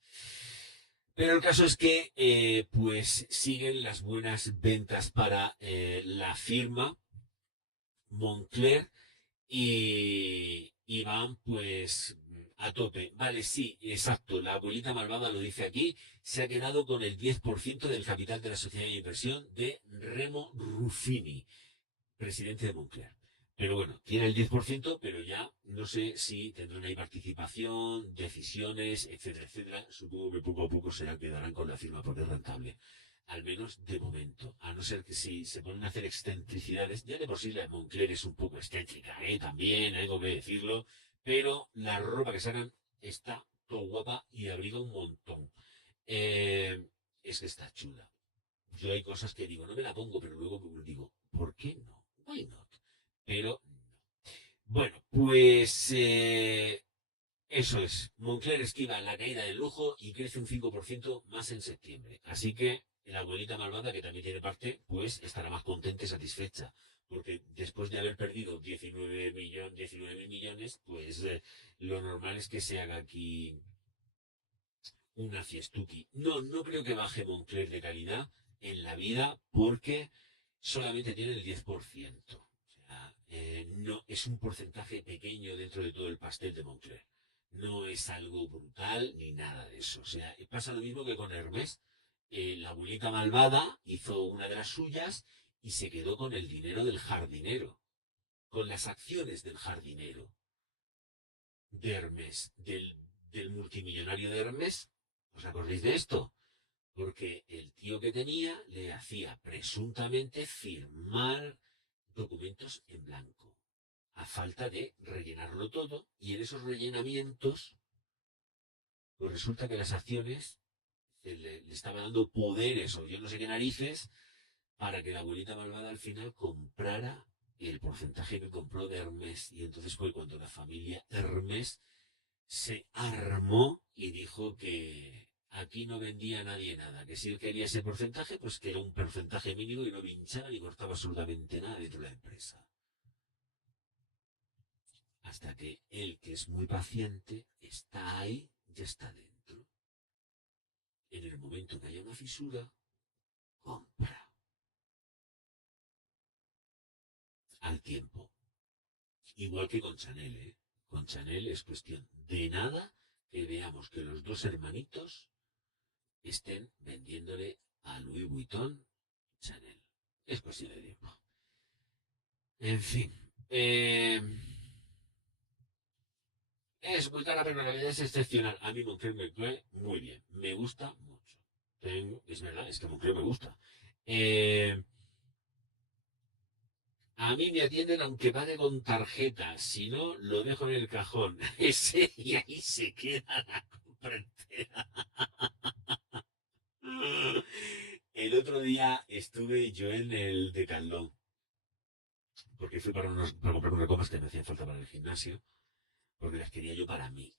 Pero el caso es que pues siguen las buenas ventas para la firma Moncler y van pues a tope. Vale, sí, exacto. La abuelita malvada lo dice aquí. Se ha quedado con el 10% del capital de la sociedad de inversión de Remo Ruffini, presidente de Moncler. Pero bueno, tiene el 10%, pero ya no sé si tendrán ahí participación, decisiones, etcétera, etcétera. Supongo que poco a poco se la quedarán con la firma porque es rentable. Al menos de momento. A no ser que si se ponen a hacer excentricidades, ya de por sí la de Moncler es un poco excéntrica, también, hay que decirlo. Pero la ropa que sacan está todo guapa y abriga un montón. Eh, es que está chula. Yo hay cosas que digo, no me la pongo, pero luego digo, ¿por qué no? Why not? Pero no. Bueno, pues eso es. Moncler esquiva la caída del lujo y crece un 5% más en septiembre. Así que la abuelita malvada, que también tiene parte, pues estará más contenta y satisfecha. Porque después de haber perdido 19 mil millones, pues lo normal es que se haga aquí una fiestuki. No, no creo que baje Moncler de calidad en la vida porque solamente tiene el 10%. O sea, no, es un porcentaje pequeño dentro de todo el pastel de Moncler. No es algo brutal ni nada de eso. O sea, pasa lo mismo que con Hermès. La abuelita malvada hizo una de las suyas y se quedó con el dinero del jardinero, con las acciones del jardinero de Hermès, del multimillonario de Hermès. ¿Os acordáis de esto? Porque el tío que tenía le hacía presuntamente firmar documentos en blanco, a falta de rellenarlo todo, y en esos rellenamientos, pues resulta que las acciones le estaba dando poderes o yo no sé qué narices para que la abuelita malvada al final comprara el porcentaje que compró de Hermès. Y entonces fue cuando la familia Hermès se armó y dijo que aquí no vendía nadie nada, que si él quería ese porcentaje, pues que era un porcentaje mínimo y no pinchaba ni cortaba absolutamente nada dentro de la empresa. Hasta que él, que es muy paciente, está ahí, ya está dentro. En el momento que haya una fisura, compra al tiempo. Igual que con Chanel, ¿eh? Con Chanel es cuestión de nada que veamos que los dos hermanitos estén vendiéndole a Louis Vuitton Chanel. Es cuestión de tiempo. En fin. Es muy cara, pero la calidad es excepcional. A mí Moncler me cae muy bien. Me gusta mucho. Es verdad, es que Moncler me gusta. Eh, A mí me atienden aunque pague con tarjeta, si no, lo dejo en el cajón. Ese y ahí se queda la compra entera. El otro día estuve yo en el Decathlon, porque fui para comprar unas gomas que me hacían falta para el gimnasio, porque las quería yo para mí,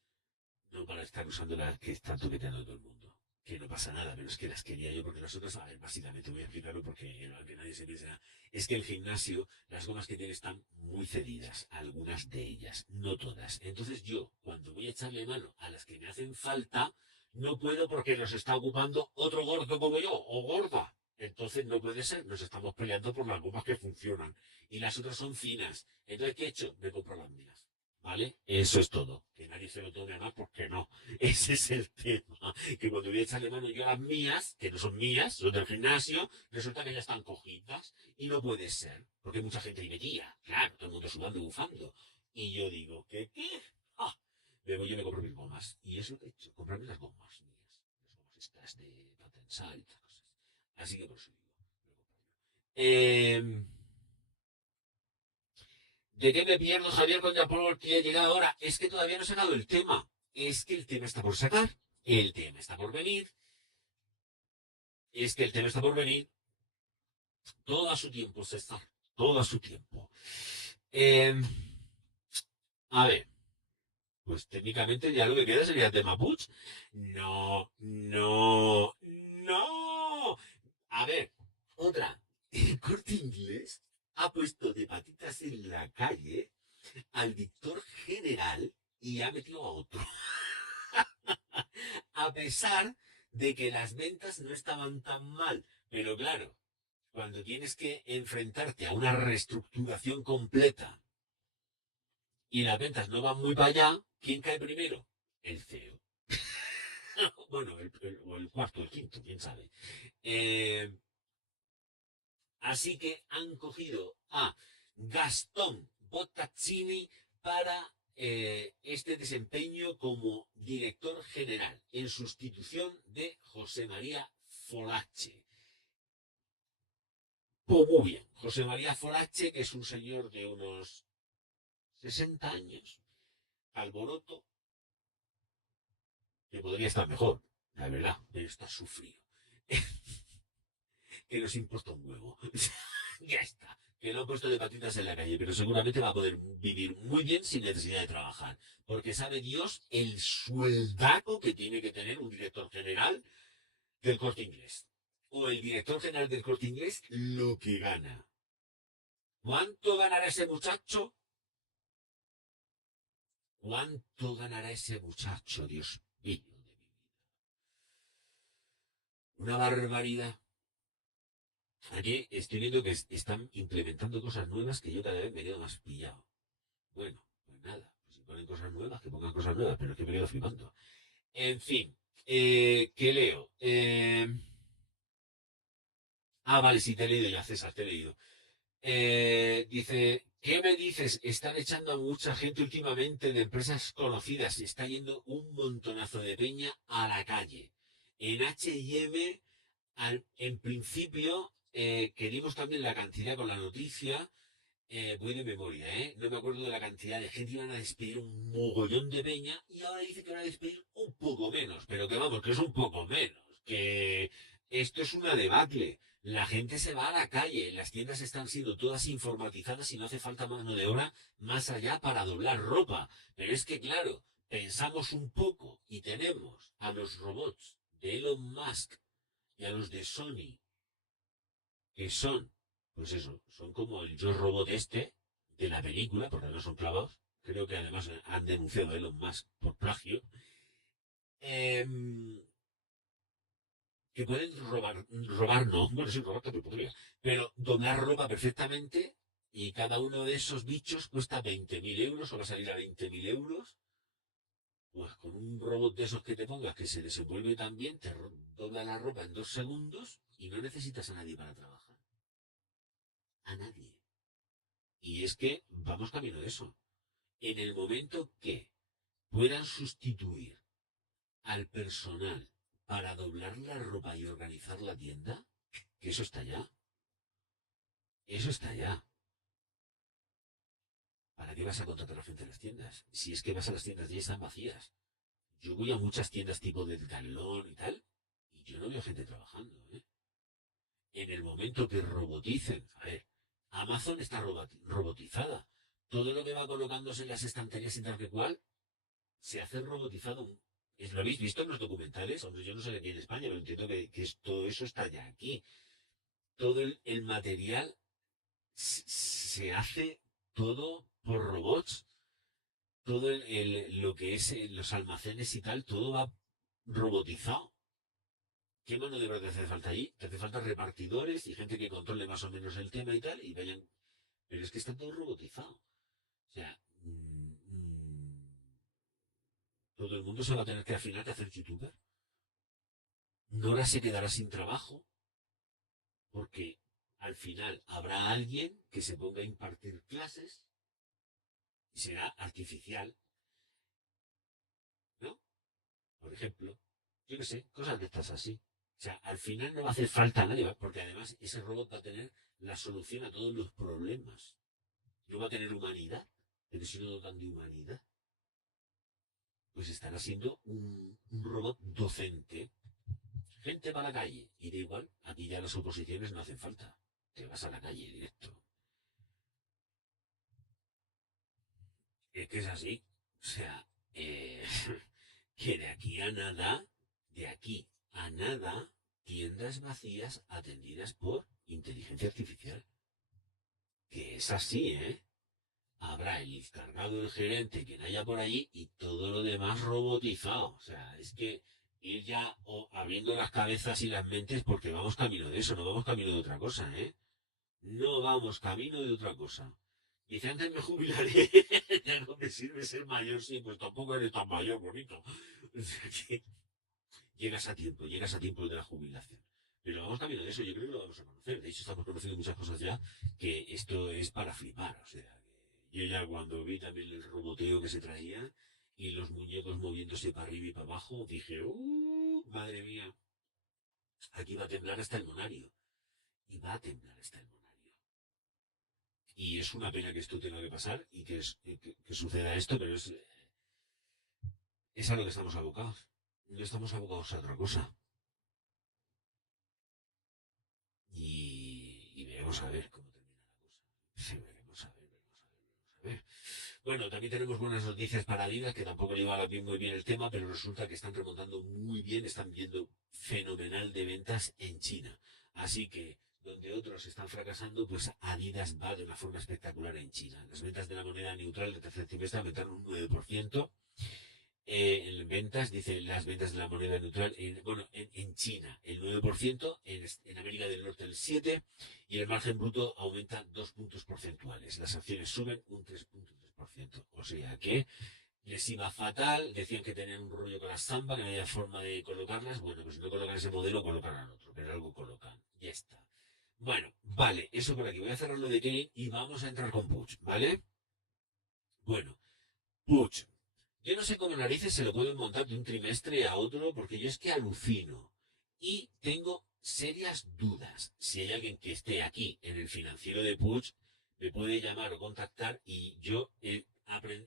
no para estar usando las que está toqueteando todo el mundo. Que no pasa nada, pero es que las quería yo porque las otras, a ver, básicamente voy a explicarlo porque que nadie se piensa, es que el gimnasio, las gomas que tiene están muy cedidas, algunas de ellas, no todas. Entonces yo, cuando voy a echarle mano a las que me hacen falta, no puedo porque los está ocupando otro gordo como yo, o gorda. Entonces no puede ser, nos estamos peleando por las gomas que funcionan. Y las otras son finas. Entonces, ¿qué he hecho? Me compro las mías. ¿Vale? Eso es todo. Que nadie se lo tome a más porque no. Ese es el tema. Que cuando voy a echarle mano yo a las mías, que no son mías, son del gimnasio, resulta que ya están cogidas. Y no puede ser. Porque hay mucha gente ahí metida. Claro, todo el mundo sudando y bufando. Y yo digo, ¿qué? Ah, luego yo me compro mis gomas. Y es lo que he hecho, comprarme las gomas mías. Las gomas estas de patensar y estas cosas. Así que por eso digo, lo he comprado yo. ¿De qué me pierdo, Javier, con Jean-Paul que ha llegado ahora? Es que todavía no he sacado el tema. Es que el tema está por sacar. El tema está por venir. Es que el tema está por venir. Todo a su tiempo, César. Todo a su tiempo. Eh, a ver, pues técnicamente ya lo que queda sería el tema Puig. No, no, no. A ver, otra. El Corte Inglés ha puesto de patitas en la calle al director general y ha metido a otro. A pesar de que las ventas no estaban tan mal. Pero claro, cuando tienes que enfrentarte a una reestructuración completa y las ventas no van muy para allá, ¿quién cae primero? El CEO. Bueno, o el cuarto, el quinto, quién sabe. Eh, Así que han cogido a Gastón Bottaccini para este desempeño como director general, en sustitución de José María Folache. Pues muy bien, José María Folache, que es un señor de unos 60 años, alboroto, que podría estar mejor, la verdad, pero está sufrido. Que nos importa un huevo. Ya está. Que lo han puesto de patitas en la calle, pero seguramente va a poder vivir muy bien sin necesidad de trabajar. Porque sabe Dios el sueldaco que tiene que tener un director general del Corte Inglés. O el director general del Corte Inglés lo que gana. ¿Cuánto ganará ese muchacho? ¿Cuánto ganará ese muchacho, Dios mío de mi vida? Una barbaridad. Aquí estoy viendo que están implementando cosas nuevas que yo cada vez me quedo más pillado. Bueno, pues nada, pues si ponen cosas nuevas, que pongan cosas nuevas, pero es que me quedo flipando. En fin, ¿qué leo? Vale, sí, te he leído ya, César, te he leído. Dice, ¿qué me dices? Están echando a mucha gente últimamente de empresas conocidas. Está yendo un montonazo de peña a la calle. En H&M, en principio, que dimos también la cantidad con la noticia, voy de memoria, ¿eh? No me acuerdo de la cantidad de gente. Iban a despedir un mogollón de peña y ahora dice que van a despedir un poco menos. Pero que vamos, que es un poco menos. Que esto es una debacle. La gente se va a la calle. Las tiendas están siendo todas informatizadas y no hace falta mano de obra más allá para doblar ropa. Pero es que, claro, pensamos un poco y tenemos a los robots de Elon Musk y a los de Sony, que son, pues eso, son como el Yo Robot este de la película, porque no son clavados. Creo que además han denunciado a Elon Musk por plagio. Eh, que pueden robar no, bueno, sí, robar también podría, pero doblar ropa perfectamente y cada uno de esos bichos cuesta 20.000 euros o va a salir a 20.000 euros. Pues con un robot de esos que te pongas que se desenvuelve tan bien, te dobla la ropa en 2 segundos y no necesitas a nadie para trabajar. A nadie. Y es que vamos camino de eso. En el momento que puedan sustituir al personal para doblar la ropa y organizar la tienda, que eso está ya. Eso está ya. qué vas a contratar a frente a las tiendas? Si es que vas a las tiendas y ya están vacías. Yo voy a muchas tiendas tipo de Decathlon y tal, y yo no veo gente trabajando, ¿eh? En el momento que roboticen, a ver, Amazon está robotizada. Todo lo que va colocándose en las estanterías y tal que cual, se hace robotizado. ¿Lo habéis visto en los documentales? Hombre, yo no sé de aquí en España, pero entiendo que todo eso está ya aquí. Todo el material se hace todo por robots. Todo lo que es los almacenes y tal, todo va robotizado. ¿Qué mano de obra te hace falta ahí? Te hace falta repartidores y gente que controle más o menos el tema y tal, y vayan. Pero es que está todo robotizado. O sea, todo el mundo se va a tener que al final que hacer youtuber. Nora se quedará sin trabajo porque al final habrá alguien que se ponga a impartir clases y será artificial, ¿no? Por ejemplo, yo qué sé, cosas de estas así. O sea, al final no va a hacer falta a nadie, porque además ese robot va a tener la solución a todos los problemas. No va a tener humanidad, pero si no dotan de humanidad, pues estará siendo un robot docente. Gente para la calle. Y da igual, aquí ya las oposiciones no hacen falta. Te vas a la calle directo. Es que es así. O sea, que de aquí a nada, tiendas vacías atendidas por inteligencia artificial. Que es así, ¿eh? Habrá el encargado, el gerente, quien haya por allí y todo lo demás robotizado. O sea, es que ir ya abriendo las cabezas y las mentes porque vamos camino de eso, no vamos camino de otra cosa, ¿eh? No vamos camino de otra cosa. Dice, antes me jubilaré, ya no me sirve ser mayor, sí, pues tampoco eres tan mayor, bonito. O sea que llegas a tiempo de la jubilación. Pero vamos camino de eso, yo creo que lo vamos a conocer. De hecho, estamos conociendo muchas cosas ya que esto es para flipar. O sea, que yo ya cuando vi también el roboteo que se traía y los muñecos moviéndose para arriba y para abajo, dije, madre mía, aquí va a temblar hasta el monario. Y va a temblar hasta el monario. Y es una pena que esto tenga que pasar y que suceda esto, pero es a lo que estamos abocados. No estamos abocados a otra cosa. Y veremos a ver cómo termina la cosa. Sí, veremos a ver, veremos a ver, veremos a ver. Bueno, también tenemos buenas noticias para Adidas, que tampoco le iba bien muy bien el tema, pero resulta que están remontando muy bien, están viendo fenomenal de ventas en China. Así que, donde otros están fracasando, pues Adidas va de una forma espectacular en China. Las ventas de la moneda neutral del tercer trimestre aumentaron un 9%. En ventas, dice las ventas de la moneda neutral, en China el 9%, en América del Norte el 7%, y el margen bruto aumenta 2 puntos porcentuales. Las acciones suben un 3,3%. O sea que les iba fatal, decían que tenían un rollo con la Samba, que no había forma de colocarlas. Bueno, pues si no colocan ese modelo, colocarán otro, pero algo colocan. Ya está. Bueno, vale, eso por aquí. Voy a cerrar lo de Kevin y vamos a entrar con Puig, ¿vale? Bueno, Puig. Yo no sé cómo narices se lo pueden montar de un trimestre a otro, porque yo es que alucino. Y tengo serias dudas. Si hay alguien que esté aquí en el financiero de Puig, me puede llamar o contactar y yo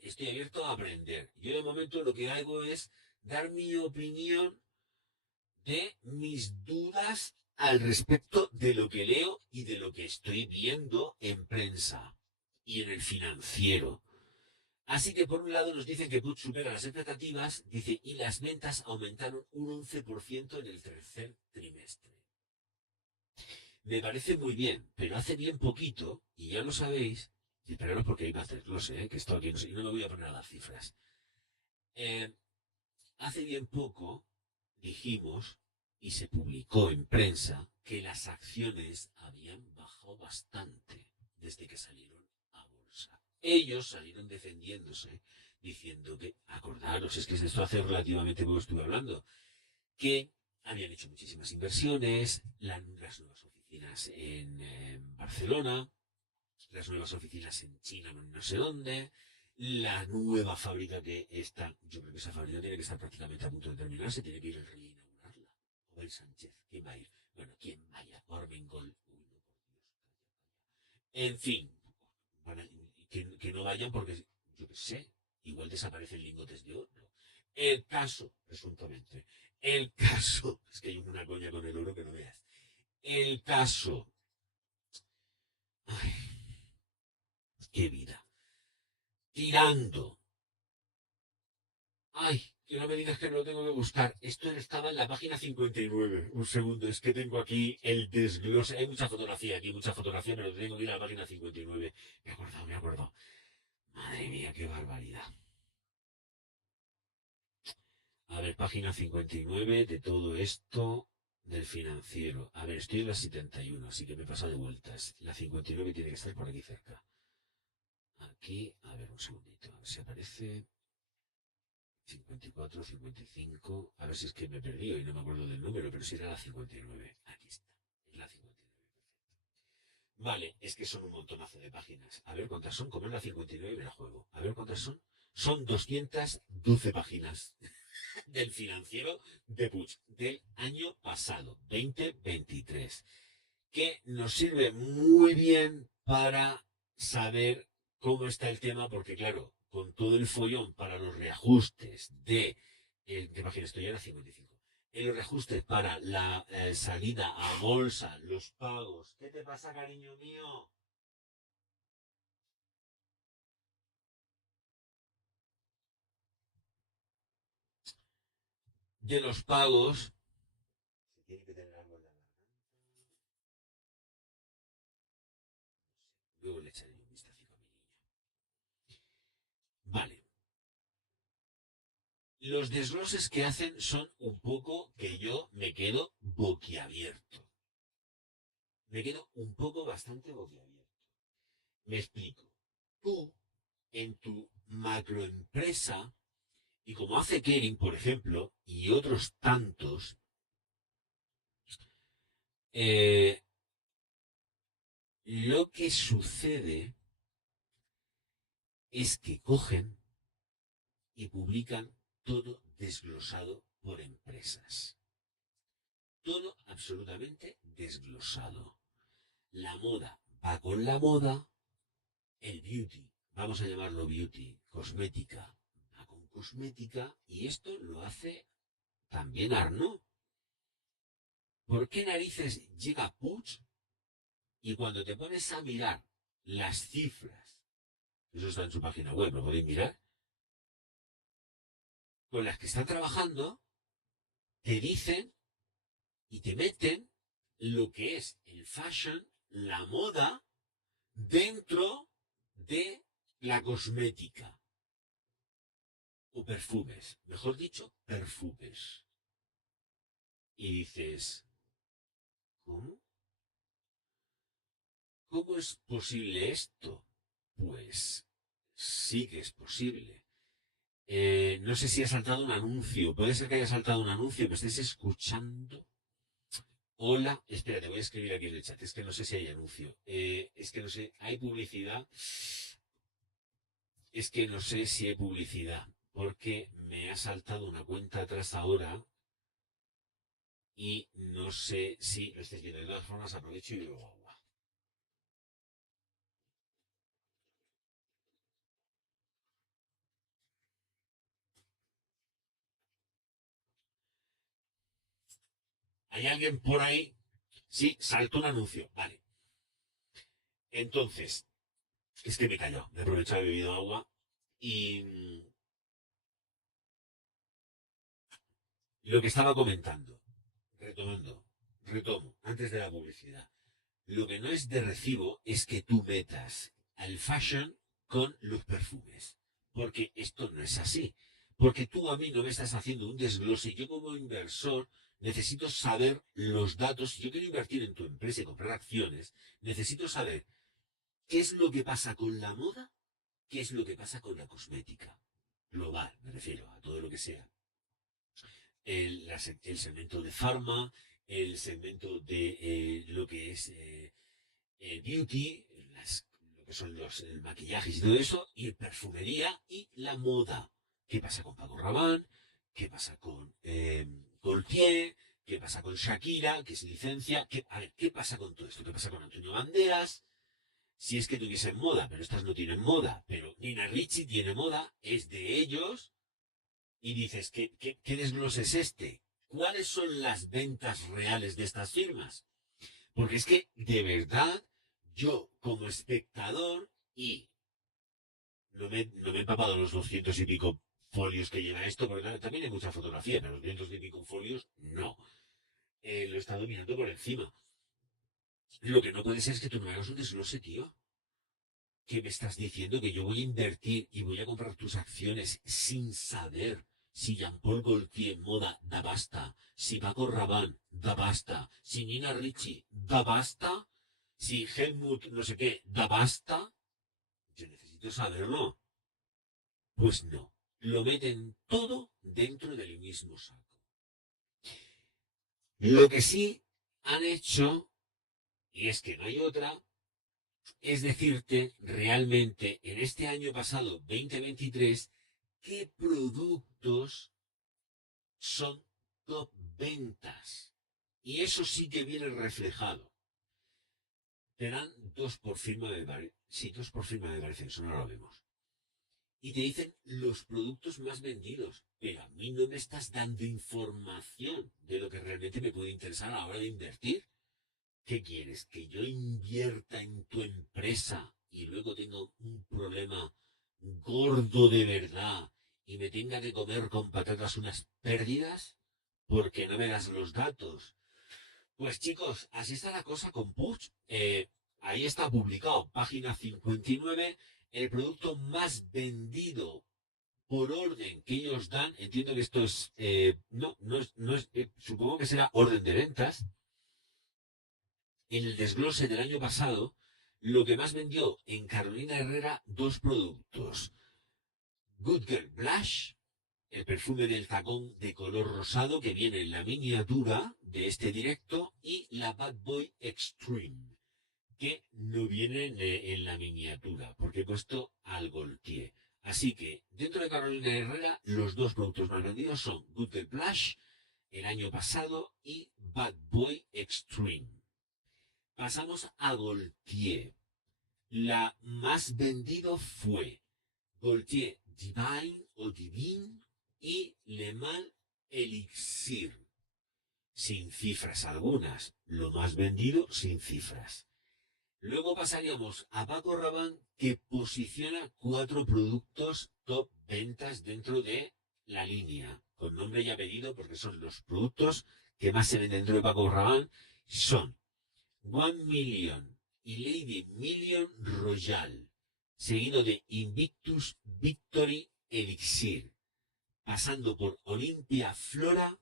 estoy abierto a aprender. Yo de momento lo que hago es dar mi opinión de mis dudas al respecto de lo que leo y de lo que estoy viendo en prensa y en el financiero. Así que por un lado nos dicen que Puig supera las expectativas, dice, y las ventas aumentaron un 11% en el tercer trimestre. Me parece muy bien, pero hace bien poquito, y ya lo sabéis, y esperaros porque hay más desglose, que esto aquí no sé, y no me voy a poner a dar cifras. Eh, hace bien poco dijimos, y se publicó en prensa, que las acciones habían bajado bastante desde que salieron a bolsa. Ellos salieron defendiéndose, diciendo que, acordaros, es que esto hace relativamente poco estuve hablando, que habían hecho muchísimas inversiones, las nuevas oficinas en Barcelona, las nuevas oficinas en China, no sé dónde, la nueva fábrica que está, yo creo que esa fábrica tiene que estar prácticamente a punto de terminarse, tiene que ir el rey a inaugurarla. O va a ir Sánchez, ¿quién va a ir? Bueno, ¿quién vaya? Armengol. Uy, no, por Dios. En fin, que no vayan porque, yo qué sé, igual desaparecen lingotes de oro. El caso, presuntamente, el caso, es que hay una coña con el oro que no veas. El caso, ay, qué vida. Tirando. Ay, que no me digas que no lo tengo que buscar. Esto estaba en la página 59. Un segundo, es que tengo aquí el desglose. Hay mucha fotografía aquí, mucha fotografía, pero tengo que ir a la página 59. Me he acordado, me he acordado. Madre mía, qué barbaridad. A ver, página 59 de todo esto del financiero. A ver, estoy en la 71, así que me he pasado de vueltas. La 59 tiene que estar por aquí cerca. Aquí, a ver, un segundito, a ver si aparece. 54, 55. A ver si es que me he perdido y no me acuerdo del número, pero si era la 59. Aquí está. Es la 59. Vale, es que son un montonazo de páginas. A ver cuántas son. Como es la 59, me la juego. A ver cuántas son. Son 212 páginas del financiero de Puig del año pasado, 2023, que nos sirve muy bien para saber cómo está el tema, porque claro, con todo el follón para los reajustes ¿qué página estoy ahora? 55. El reajuste para la salida a bolsa, los pagos. ¿Qué te pasa, cariño mío? De los pagos. Se tiene que tener algo en la garganta. Luego le echaré un vistazo a mi niño. Vale. Los desgloses que hacen son un poco que yo me quedo boquiabierto. Me quedo un poco bastante boquiabierto. Me explico. Tú, en tu macroempresa, y como hace Kering, por ejemplo, y otros tantos, eh, lo que sucede es que cogen y publican todo desglosado por empresas. Todo absolutamente desglosado. La moda va con la moda, el beauty, vamos a llamarlo beauty, cosmética, va con cosmética, y esto lo hace también Arnaud. ¿Por qué narices llega Puig y cuando te pones a mirar las cifras, eso está en su página web, lo podéis mirar, con las que están trabajando, te dicen y te meten lo que es el fashion, la moda, dentro de la cosmética? O perfumes, mejor dicho, perfumes. Y dices, ¿cómo? ¿Cómo es posible esto? Pues sí que es posible. No sé si ha saltado un anuncio. Puede ser que haya saltado un anuncio. ¿Me estés escuchando? Hola. Espera, te voy a escribir aquí en el chat. Es que no sé si hay anuncio. Es que no sé. ¿Hay publicidad? Es que no sé si hay publicidad. Porque me ha saltado una cuenta atrás ahora. Y no sé si lo estáis viendo. De todas formas, aprovecho y bebo agua. ¿Hay alguien por ahí? Sí, saltó un anuncio. Vale. Entonces, es que me he callado. Me he aprovechado, he bebido agua. Y lo que estaba comentando, retomando, retomo, antes de la publicidad. Lo que no es de recibo es que tú metas al fashion con los perfumes. Porque esto no es así. Porque tú a mí no me estás haciendo un desglose. Yo como inversor necesito saber los datos. Si yo quiero invertir en tu empresa y comprar acciones, necesito saber qué es lo que pasa con la moda, qué es lo que pasa con la cosmética. Global, me refiero a todo lo que sea el segmento de pharma, el segmento de lo que es beauty, lo que son los maquillajes y todo eso, y perfumería y la moda. ¿Qué pasa con Paco Rabanne? ¿Qué pasa con Gaultier? ¿Qué pasa con Shakira? ¿Qué se licencia? A ver, ¿qué pasa con todo esto? ¿Qué pasa con Antonio Banderas? Si es que tuviesen moda, pero estas no tienen moda. Pero Nina Ricci tiene moda, es de ellos. Y dices, ¿qué desglose es este? ¿Cuáles son las ventas reales de estas firmas? Porque es que, de verdad, yo como espectador, y no me he empapado los 200 y pico folios que lleva esto, porque también hay mucha fotografía, pero los 200 y pico folios, no. Lo he estado mirando por encima. Lo que no puede ser es que tú no me hagas un desglose, tío. ¿Qué me estás diciendo? Que yo voy a invertir y voy a comprar tus acciones sin saber si Jean-Paul Gaultier moda da basta, si Paco Rabanne da basta, si Nina Ricci da basta, si Helmut no sé qué da basta. Yo necesito saberlo. Pues no. Lo meten todo dentro del mismo saco. Lo que sí han hecho, y es que no hay otra, es decirte realmente en este año pasado, 2023, qué productos son top ventas. Y eso sí que viene reflejado. Te dan dos por firma de sí, dos por firma de eso no lo vemos. Y te dicen los productos más vendidos. Pero a mí no me estás dando información de lo que realmente me puede interesar a la hora de invertir. ¿Qué quieres? ¿Que yo invierta en tu empresa y luego tenga un problema gordo de verdad y me tenga que comer con patatas unas pérdidas? Porque no me das los datos. Pues chicos, así está la cosa con Puig. Ahí está publicado, página 59, el producto más vendido por orden que ellos dan. Entiendo que esto es, supongo que será orden de ventas. En el desglose del año pasado, lo que más vendió en Carolina Herrera, dos productos. Good Girl Blush, el perfume del tacón de color rosado que viene en la miniatura de este directo, y la Bad Boy Extreme, que no viene en la miniatura, porque he puesto al Gaultier. Así que, dentro de Carolina Herrera, los dos productos más vendidos son Good Girl Blush, el año pasado, y Bad Boy Extreme. Pasamos a Gaultier. La más vendido fue Gaultier Divine o Divine y Le Mal Elixir. Sin cifras algunas. Lo más vendido sin cifras. Luego pasaríamos a Paco Rabanne, que posiciona 4 productos top ventas dentro de la línea, con nombre y apellido, porque son los productos que más se venden dentro de Paco Rabanne. Son One Million y Lady Million Royal, seguido de Invictus Victory Elixir, pasando por Olympia Flora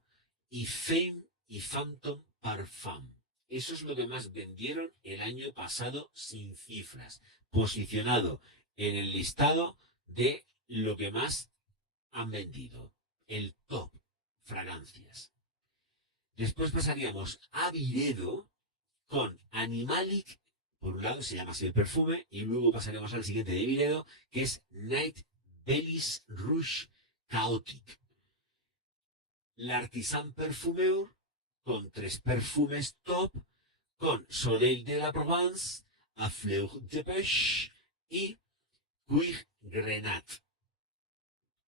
y Fame y Phantom Parfum. Eso es lo que más vendieron el año pasado sin cifras, posicionado en el listado de lo que más han vendido, el top fragancias. Después pasaríamos a Viredo con Animalic, por un lado se llama así el perfume, y luego pasaremos al siguiente de Viredo, que es Night Bellis Rouge Chaotic. L'Artisan Parfumeur, con 3 perfumes top, con Soleil de la Provence, A Fleur de Pêche y Cuir Grenat.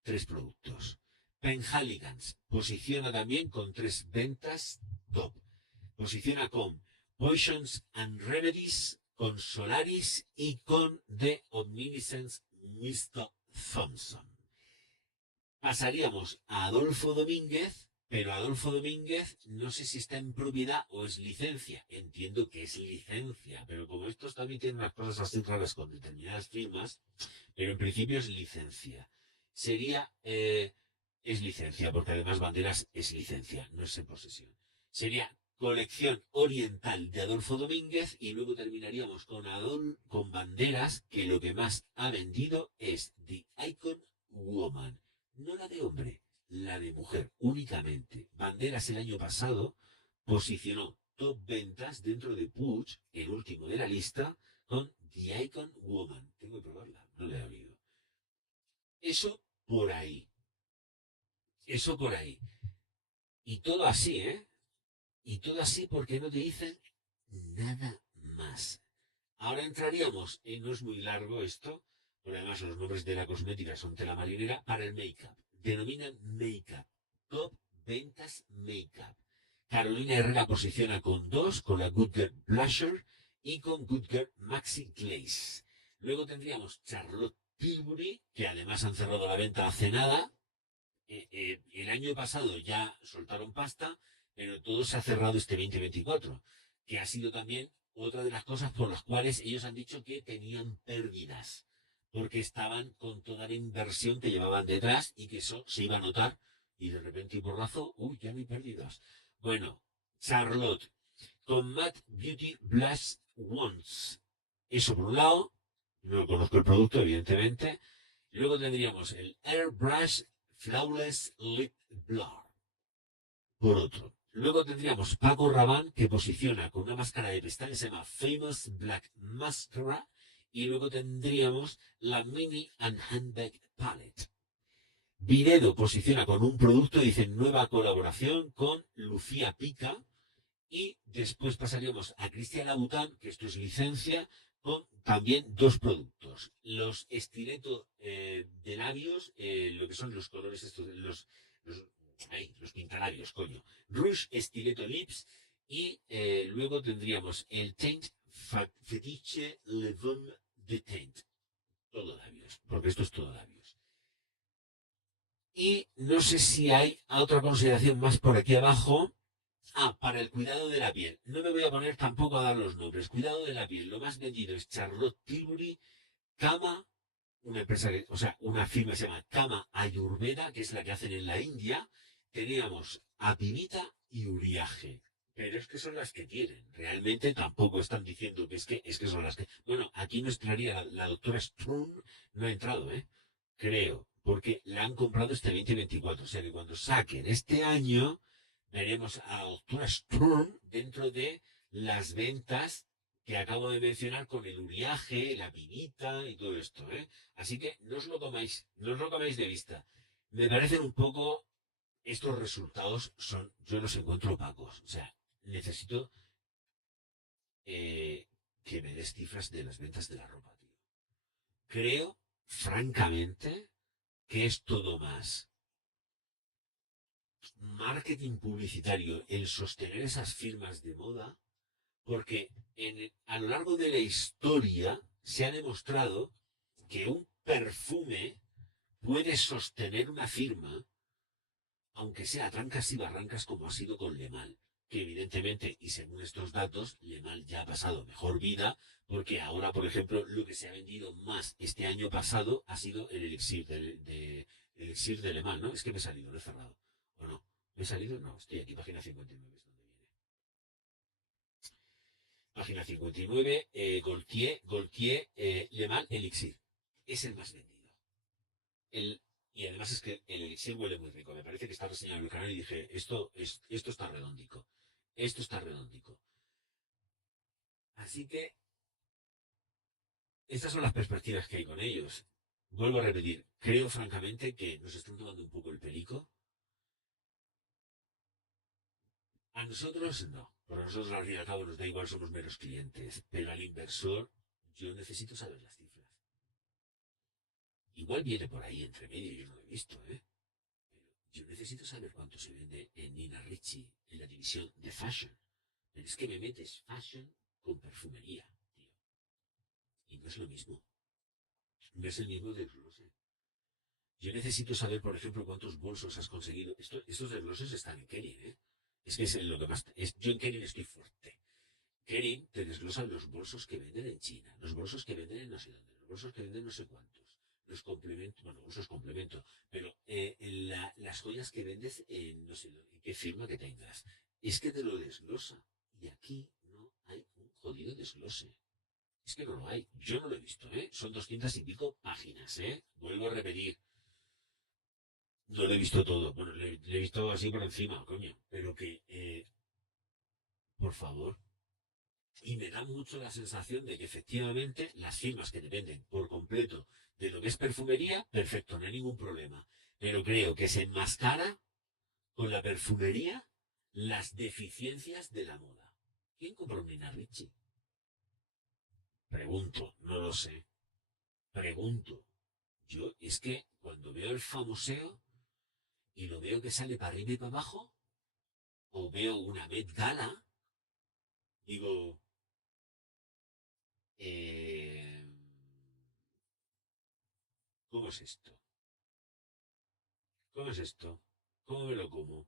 3 productos. Penhaligon's posiciona también con 3 ventas top. Posiciona con Potions and Remedies, con Solaris y con The Omniscience Mr. Thompson. Pasaríamos a Adolfo Domínguez, pero Adolfo Domínguez no sé si está en propiedad o es licencia. Entiendo que es licencia, pero como estos también tienen unas cosas así raras con determinadas firmas, pero en principio es licencia. Es licencia, porque además Banderas es licencia, no es en posesión. Sería colección oriental de Adolfo Domínguez y luego terminaríamos con Banderas, que lo que más ha vendido es The Icon Woman. No la de hombre, la de mujer únicamente. Banderas el año pasado posicionó top ventas dentro de Puig, el último de la lista, con The Icon Woman. Tengo que probarla, no la he oído. Eso por ahí. Eso por ahí. Y todo así, ¿eh? Y todo así porque no te dicen nada más. Ahora entraríamos, y no es muy largo esto, pero además los nombres de la cosmética son tela marinera, para el make-up. Denominan make-up. Top ventas make-up. Carolina Herrera posiciona con dos, con la Good Girl Blusher y con Good Girl Maxi Glaze. Luego tendríamos Charlotte Tilbury, que además han cerrado la venta hace nada. El año pasado ya soltaron pasta, pero todo se ha cerrado este 2024, que ha sido también otra de las cosas por las cuales ellos han dicho que tenían pérdidas, porque estaban con toda la inversión que llevaban detrás y que eso se iba a notar y de repente y porrazo, uy, ya no hay pérdidas. Bueno, Charlotte, con Matte Beauty Blush Wands. Eso por un lado, no conozco el producto, evidentemente. Luego tendríamos el Airbrush Flawless Lip Blur, por otro. Luego tendríamos Paco Rabanne, que posiciona con una máscara de pestañas, se llama Famous Black Mascara. Y luego tendríamos la Mini and Handbag Palette. Viredo posiciona con un producto, dice nueva colaboración con Lucía Pica. Y después pasaríamos a Cristian Louboutin, que esto es licencia, con también dos productos. Los estiletos de labios, lo que son los colores estos, los pintalabios, coño. Rouge Estileto Lips. Y luego tendríamos el Teint Fetiche Le Bon de Teint. Todo labios, porque esto es todo labios. Y no sé si hay otra consideración más por aquí abajo. Para el cuidado de la piel. No me voy a poner tampoco a dar los nombres. Cuidado de la piel. Lo más vendido es Charlotte Tilbury, Kama, una empresa una firma que se llama Kama Ayurveda, que es la que hacen en la India. Teníamos Apivita y Uriaje. Pero es que son las que quieren. Realmente tampoco están diciendo que es que son las que. Bueno, aquí no entraría la doctora Strun, no ha entrado, creo, porque la han comprado este 2024. O sea que cuando saquen este año, veremos a la doctora Sturm dentro de las ventas que acabo de mencionar con el Uriaje, la Pinita y todo esto, Así que no os lo comáis de vista. Me parecen un poco, estos resultados yo los encuentro opacos. O sea, necesito que me des cifras de las ventas de la ropa, tío. Creo, francamente, que es todo más marketing publicitario el sostener esas firmas de moda, porque a lo largo de la historia se ha demostrado que un perfume puede sostener una firma, aunque sea a trancas y barrancas como ha sido con Le Mal, que evidentemente, y según estos datos, Le Mal ya ha pasado mejor vida, porque ahora, por ejemplo, lo que se ha vendido más este año pasado ha sido el elixir elixir de Le Mal, ¿no? Es que me he salido, lo he cerrado. ¿O no? ¿Me he salido? No, estoy aquí, página 59 es donde viene. Página 59, Gaultier, Le Mal, Elixir. Es el más vendido. Y además es que el elixir huele muy rico. Me parece que está reseñado en el canal y dije, esto está redondico. Esto está redondico. Así que, estas son las perspectivas que hay con ellos. Vuelvo a repetir, creo francamente que nos están tomando un poco el pelico. A nosotros no, porque a nosotros al fin y al cabo nos da igual, somos meros clientes, pero al inversor yo necesito saber las cifras. Igual viene por ahí entre medio, yo no lo he visto, Pero yo necesito saber cuánto se vende en Nina Ricci, en la división de fashion. Pero es que me metes fashion con perfumería, tío. Y no es lo mismo. No es el mismo desglose. Yo necesito saber, por ejemplo, cuántos bolsos has conseguido. Estos desgloses están en Kering, Es que es lo que más. Yo en Kering estoy fuerte. Kering te desglosan los bolsos que venden en China, los bolsos que venden en no sé dónde, los bolsos que venden no sé cuántos, los complementos, bueno, bolsos complemento, pero las joyas que vendes en no sé en qué firma que tengas. Es que te lo desglosa. Y aquí no hay un jodido desglose. Es que no lo hay. Yo no lo he visto, Son 200 y pico páginas, Vuelvo a repetir. No lo he visto todo. Bueno, lo he visto así por encima, coño. Pero que, por favor. Y me da mucho la sensación de que efectivamente las firmas que dependen por completo de lo que es perfumería, perfecto, no hay ningún problema. Pero creo que se enmascara con la perfumería las deficiencias de la moda. ¿Quién compró Nina Ricci? Pregunto, no lo sé. Pregunto. Yo es que cuando veo el famoseo y lo veo que sale para arriba y para abajo, o veo una Met Gala, digo, eh, ¿cómo es esto? ¿Cómo es esto? ¿Cómo me lo como?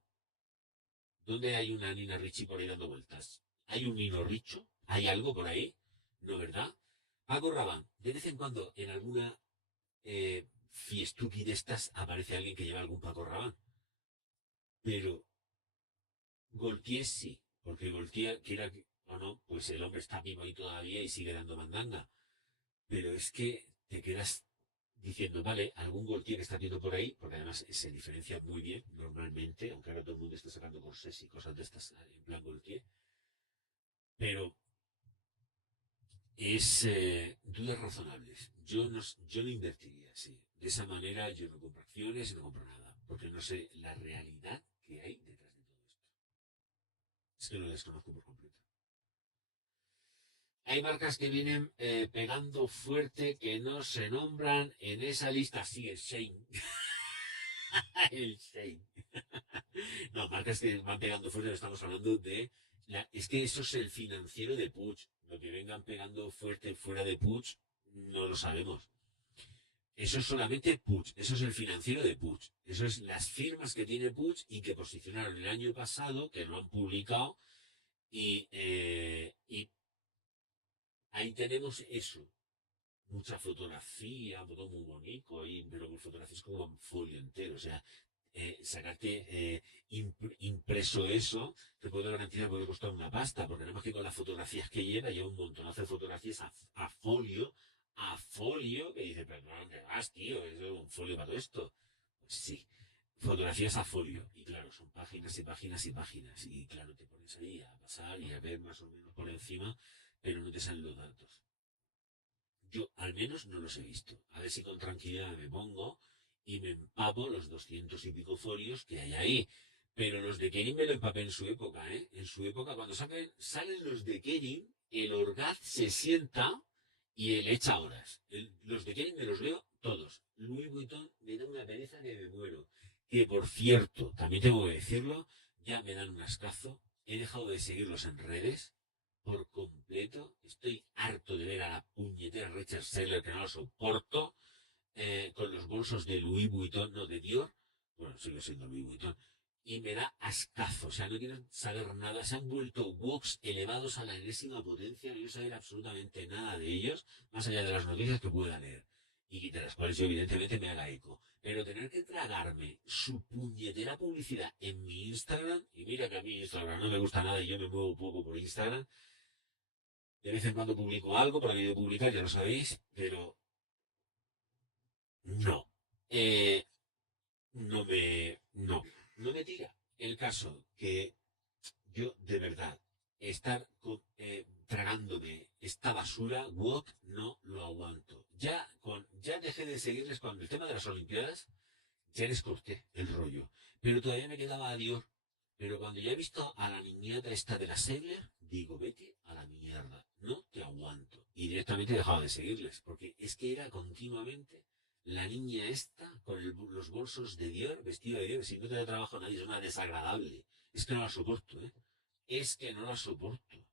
¿Dónde hay una Nina Ricci por ahí dando vueltas? ¿Hay un Nino Richo? ¿Hay algo por ahí? ¿No, verdad? Paco Rabanne, de vez en cuando en alguna fiestuki de estas aparece alguien que lleva algún Paco Rabanne. Pero Gaultier sí, porque Gaultier, quiera que o no, pues el hombre está vivo ahí todavía y sigue dando mandanga. Pero es que te quedas diciendo, vale, algún Gaultier que está viendo por ahí, porque además se diferencia muy bien normalmente, aunque ahora todo el mundo está sacando corsés y cosas de estas en plan Gaultier, pero es dudas razonables. Yo no invertiría así. De esa manera yo no compro acciones y no compro nada, porque no sé la realidad que hay detrás de todo esto. Es que lo desconozco por completo. Hay marcas que vienen pegando fuerte que no se nombran en esa lista. Sí, el Shane. El Shane. No, marcas que van pegando fuerte, no estamos hablando de... es que eso es el financiero de Puig. Lo que vengan pegando fuerte fuera de Puig, no lo sabemos. Eso es solamente Puig, eso es el financiero de Puig. Eso es las firmas que tiene Puig y que posicionaron el año pasado, que lo han publicado, y ahí tenemos eso. Mucha fotografía, todo muy bonito, pero con fotografías como un folio entero. O sea, sacarte impreso eso, te puedo garantizar que puede costar una pasta, porque nada más que con las fotografías que lleva un montón de fotografías a folio, que dice, pero no, ¿dónde vas, tío? ¿Es un folio para todo esto? Pues sí, fotografías a folio. Y claro, son páginas y páginas y páginas. Y claro, te pones ahí a pasar y a ver más o menos por encima, pero no te salen los datos. Yo al menos no los he visto. A ver si con tranquilidad me pongo y me empapo los 200 y pico folios que hay ahí. Pero los de Kering me lo empapé en su época, ¿eh? En su época, cuando salen los de Kering, el Orgaz se sienta y él echa horas. Los de Kering me los veo todos. Louis Vuitton me da una pereza que me muero. Que por cierto, también tengo que decirlo, ya me dan un ascazo. He dejado de seguirlos en redes por completo. Estoy harto de ver a la puñetera Richard Seller, que no lo soporto, con los bolsos de Louis Vuitton, no de Dior. Bueno, sigue siendo Louis Vuitton. Y me da ascazo, o sea, no quiero saber nada. Se han vuelto woks elevados a la enésima potencia. No quiero saber absolutamente nada de ellos, más allá de las noticias que pueda leer. Y de las cuales yo evidentemente me haga eco. Pero tener que tragarme su puñetera publicidad en mi Instagram, y mira que a mí Instagram no me gusta nada y yo me muevo poco por Instagram, de vez en cuando publico algo, por ahí de publicar, ya lo sabéis, pero no. Eh, no me tira. El caso que yo, de verdad, estar tragándome esta basura, wok, no lo aguanto. Ya dejé de seguirles con el tema de las Olimpiadas, ya les corté el rollo. Pero todavía me quedaba a Dior. Pero cuando ya he visto a la niñata esta de la Segler, digo, vete a la mierda, no te aguanto. Y directamente he dejado de seguirles, porque es que era continuamente la niña esta con los bolsos de Dior, vestido de Dior, si no te da trabajo a nadie, es una desagradable. Es que no la soporto, ¿eh? Es que no la soporto.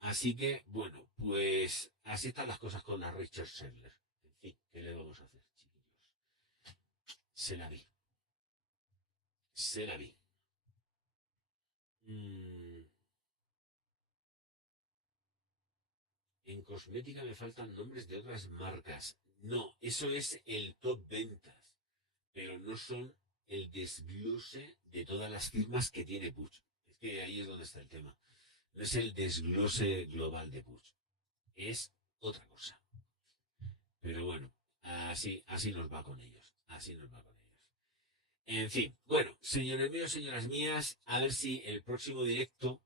Así que, bueno, pues así están las cosas con la Richard Segler. En fin, ¿qué le vamos a hacer, chiquillos? Se la vi. Se la vi. Mm, en cosmética me faltan nombres de otras marcas. No, eso es el top ventas, pero no son el desglose de todas las firmas que tiene Puig. Es que ahí es donde está el tema. No es el desglose global de Puig, es otra cosa. Pero bueno, así nos va con ellos. Así nos va con ellos. En fin, bueno, señores míos, señoras mías, a ver si el próximo directo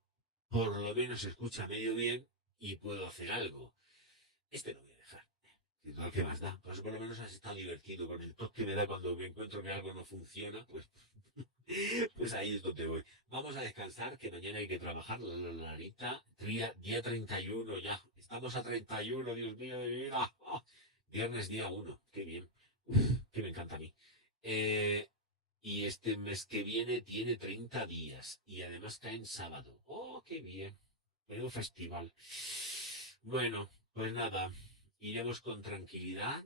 por lo menos se escucha medio bien y puedo hacer algo. Este no voy a dejar. Igual que más da. Pues por lo menos has estado divertido con el toque que me da cuando me encuentro que algo no funciona, pues, pues ahí es donde voy. Vamos a descansar, que mañana hay que trabajar, la día 31 ya. estamos a 31, Dios mío de mi vida. Viernes día 1, qué bien. Que me encanta a mí. Y este mes que viene tiene 30 días y además cae en sábado. ¡Oh, qué bien! Menudo festival. Bueno, pues nada, iremos con tranquilidad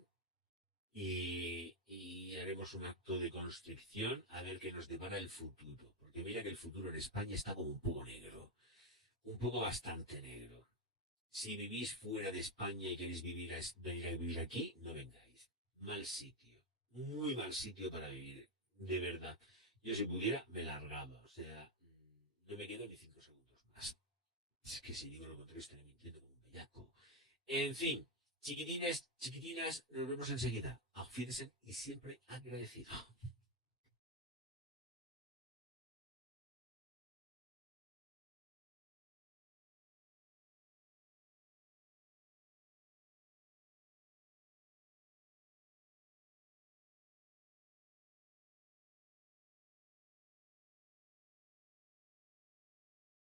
y haremos un acto de constricción a ver qué nos depara el futuro. Porque mira que el futuro en España está como un poco negro, un poco bastante negro. Si vivís fuera de España y queréis venir a vivir aquí, no vengáis. Mal sitio, muy mal sitio para vivir, de verdad. Yo si pudiera, me largaba, o sea, no me quedo ni 5 segundos más. Es que si digo lo contrario estaré mintiendo como un bellaco. En fin, chiquitines, chiquitinas, nos vemos enseguida. Auf Wiedersehen y siempre agradecido.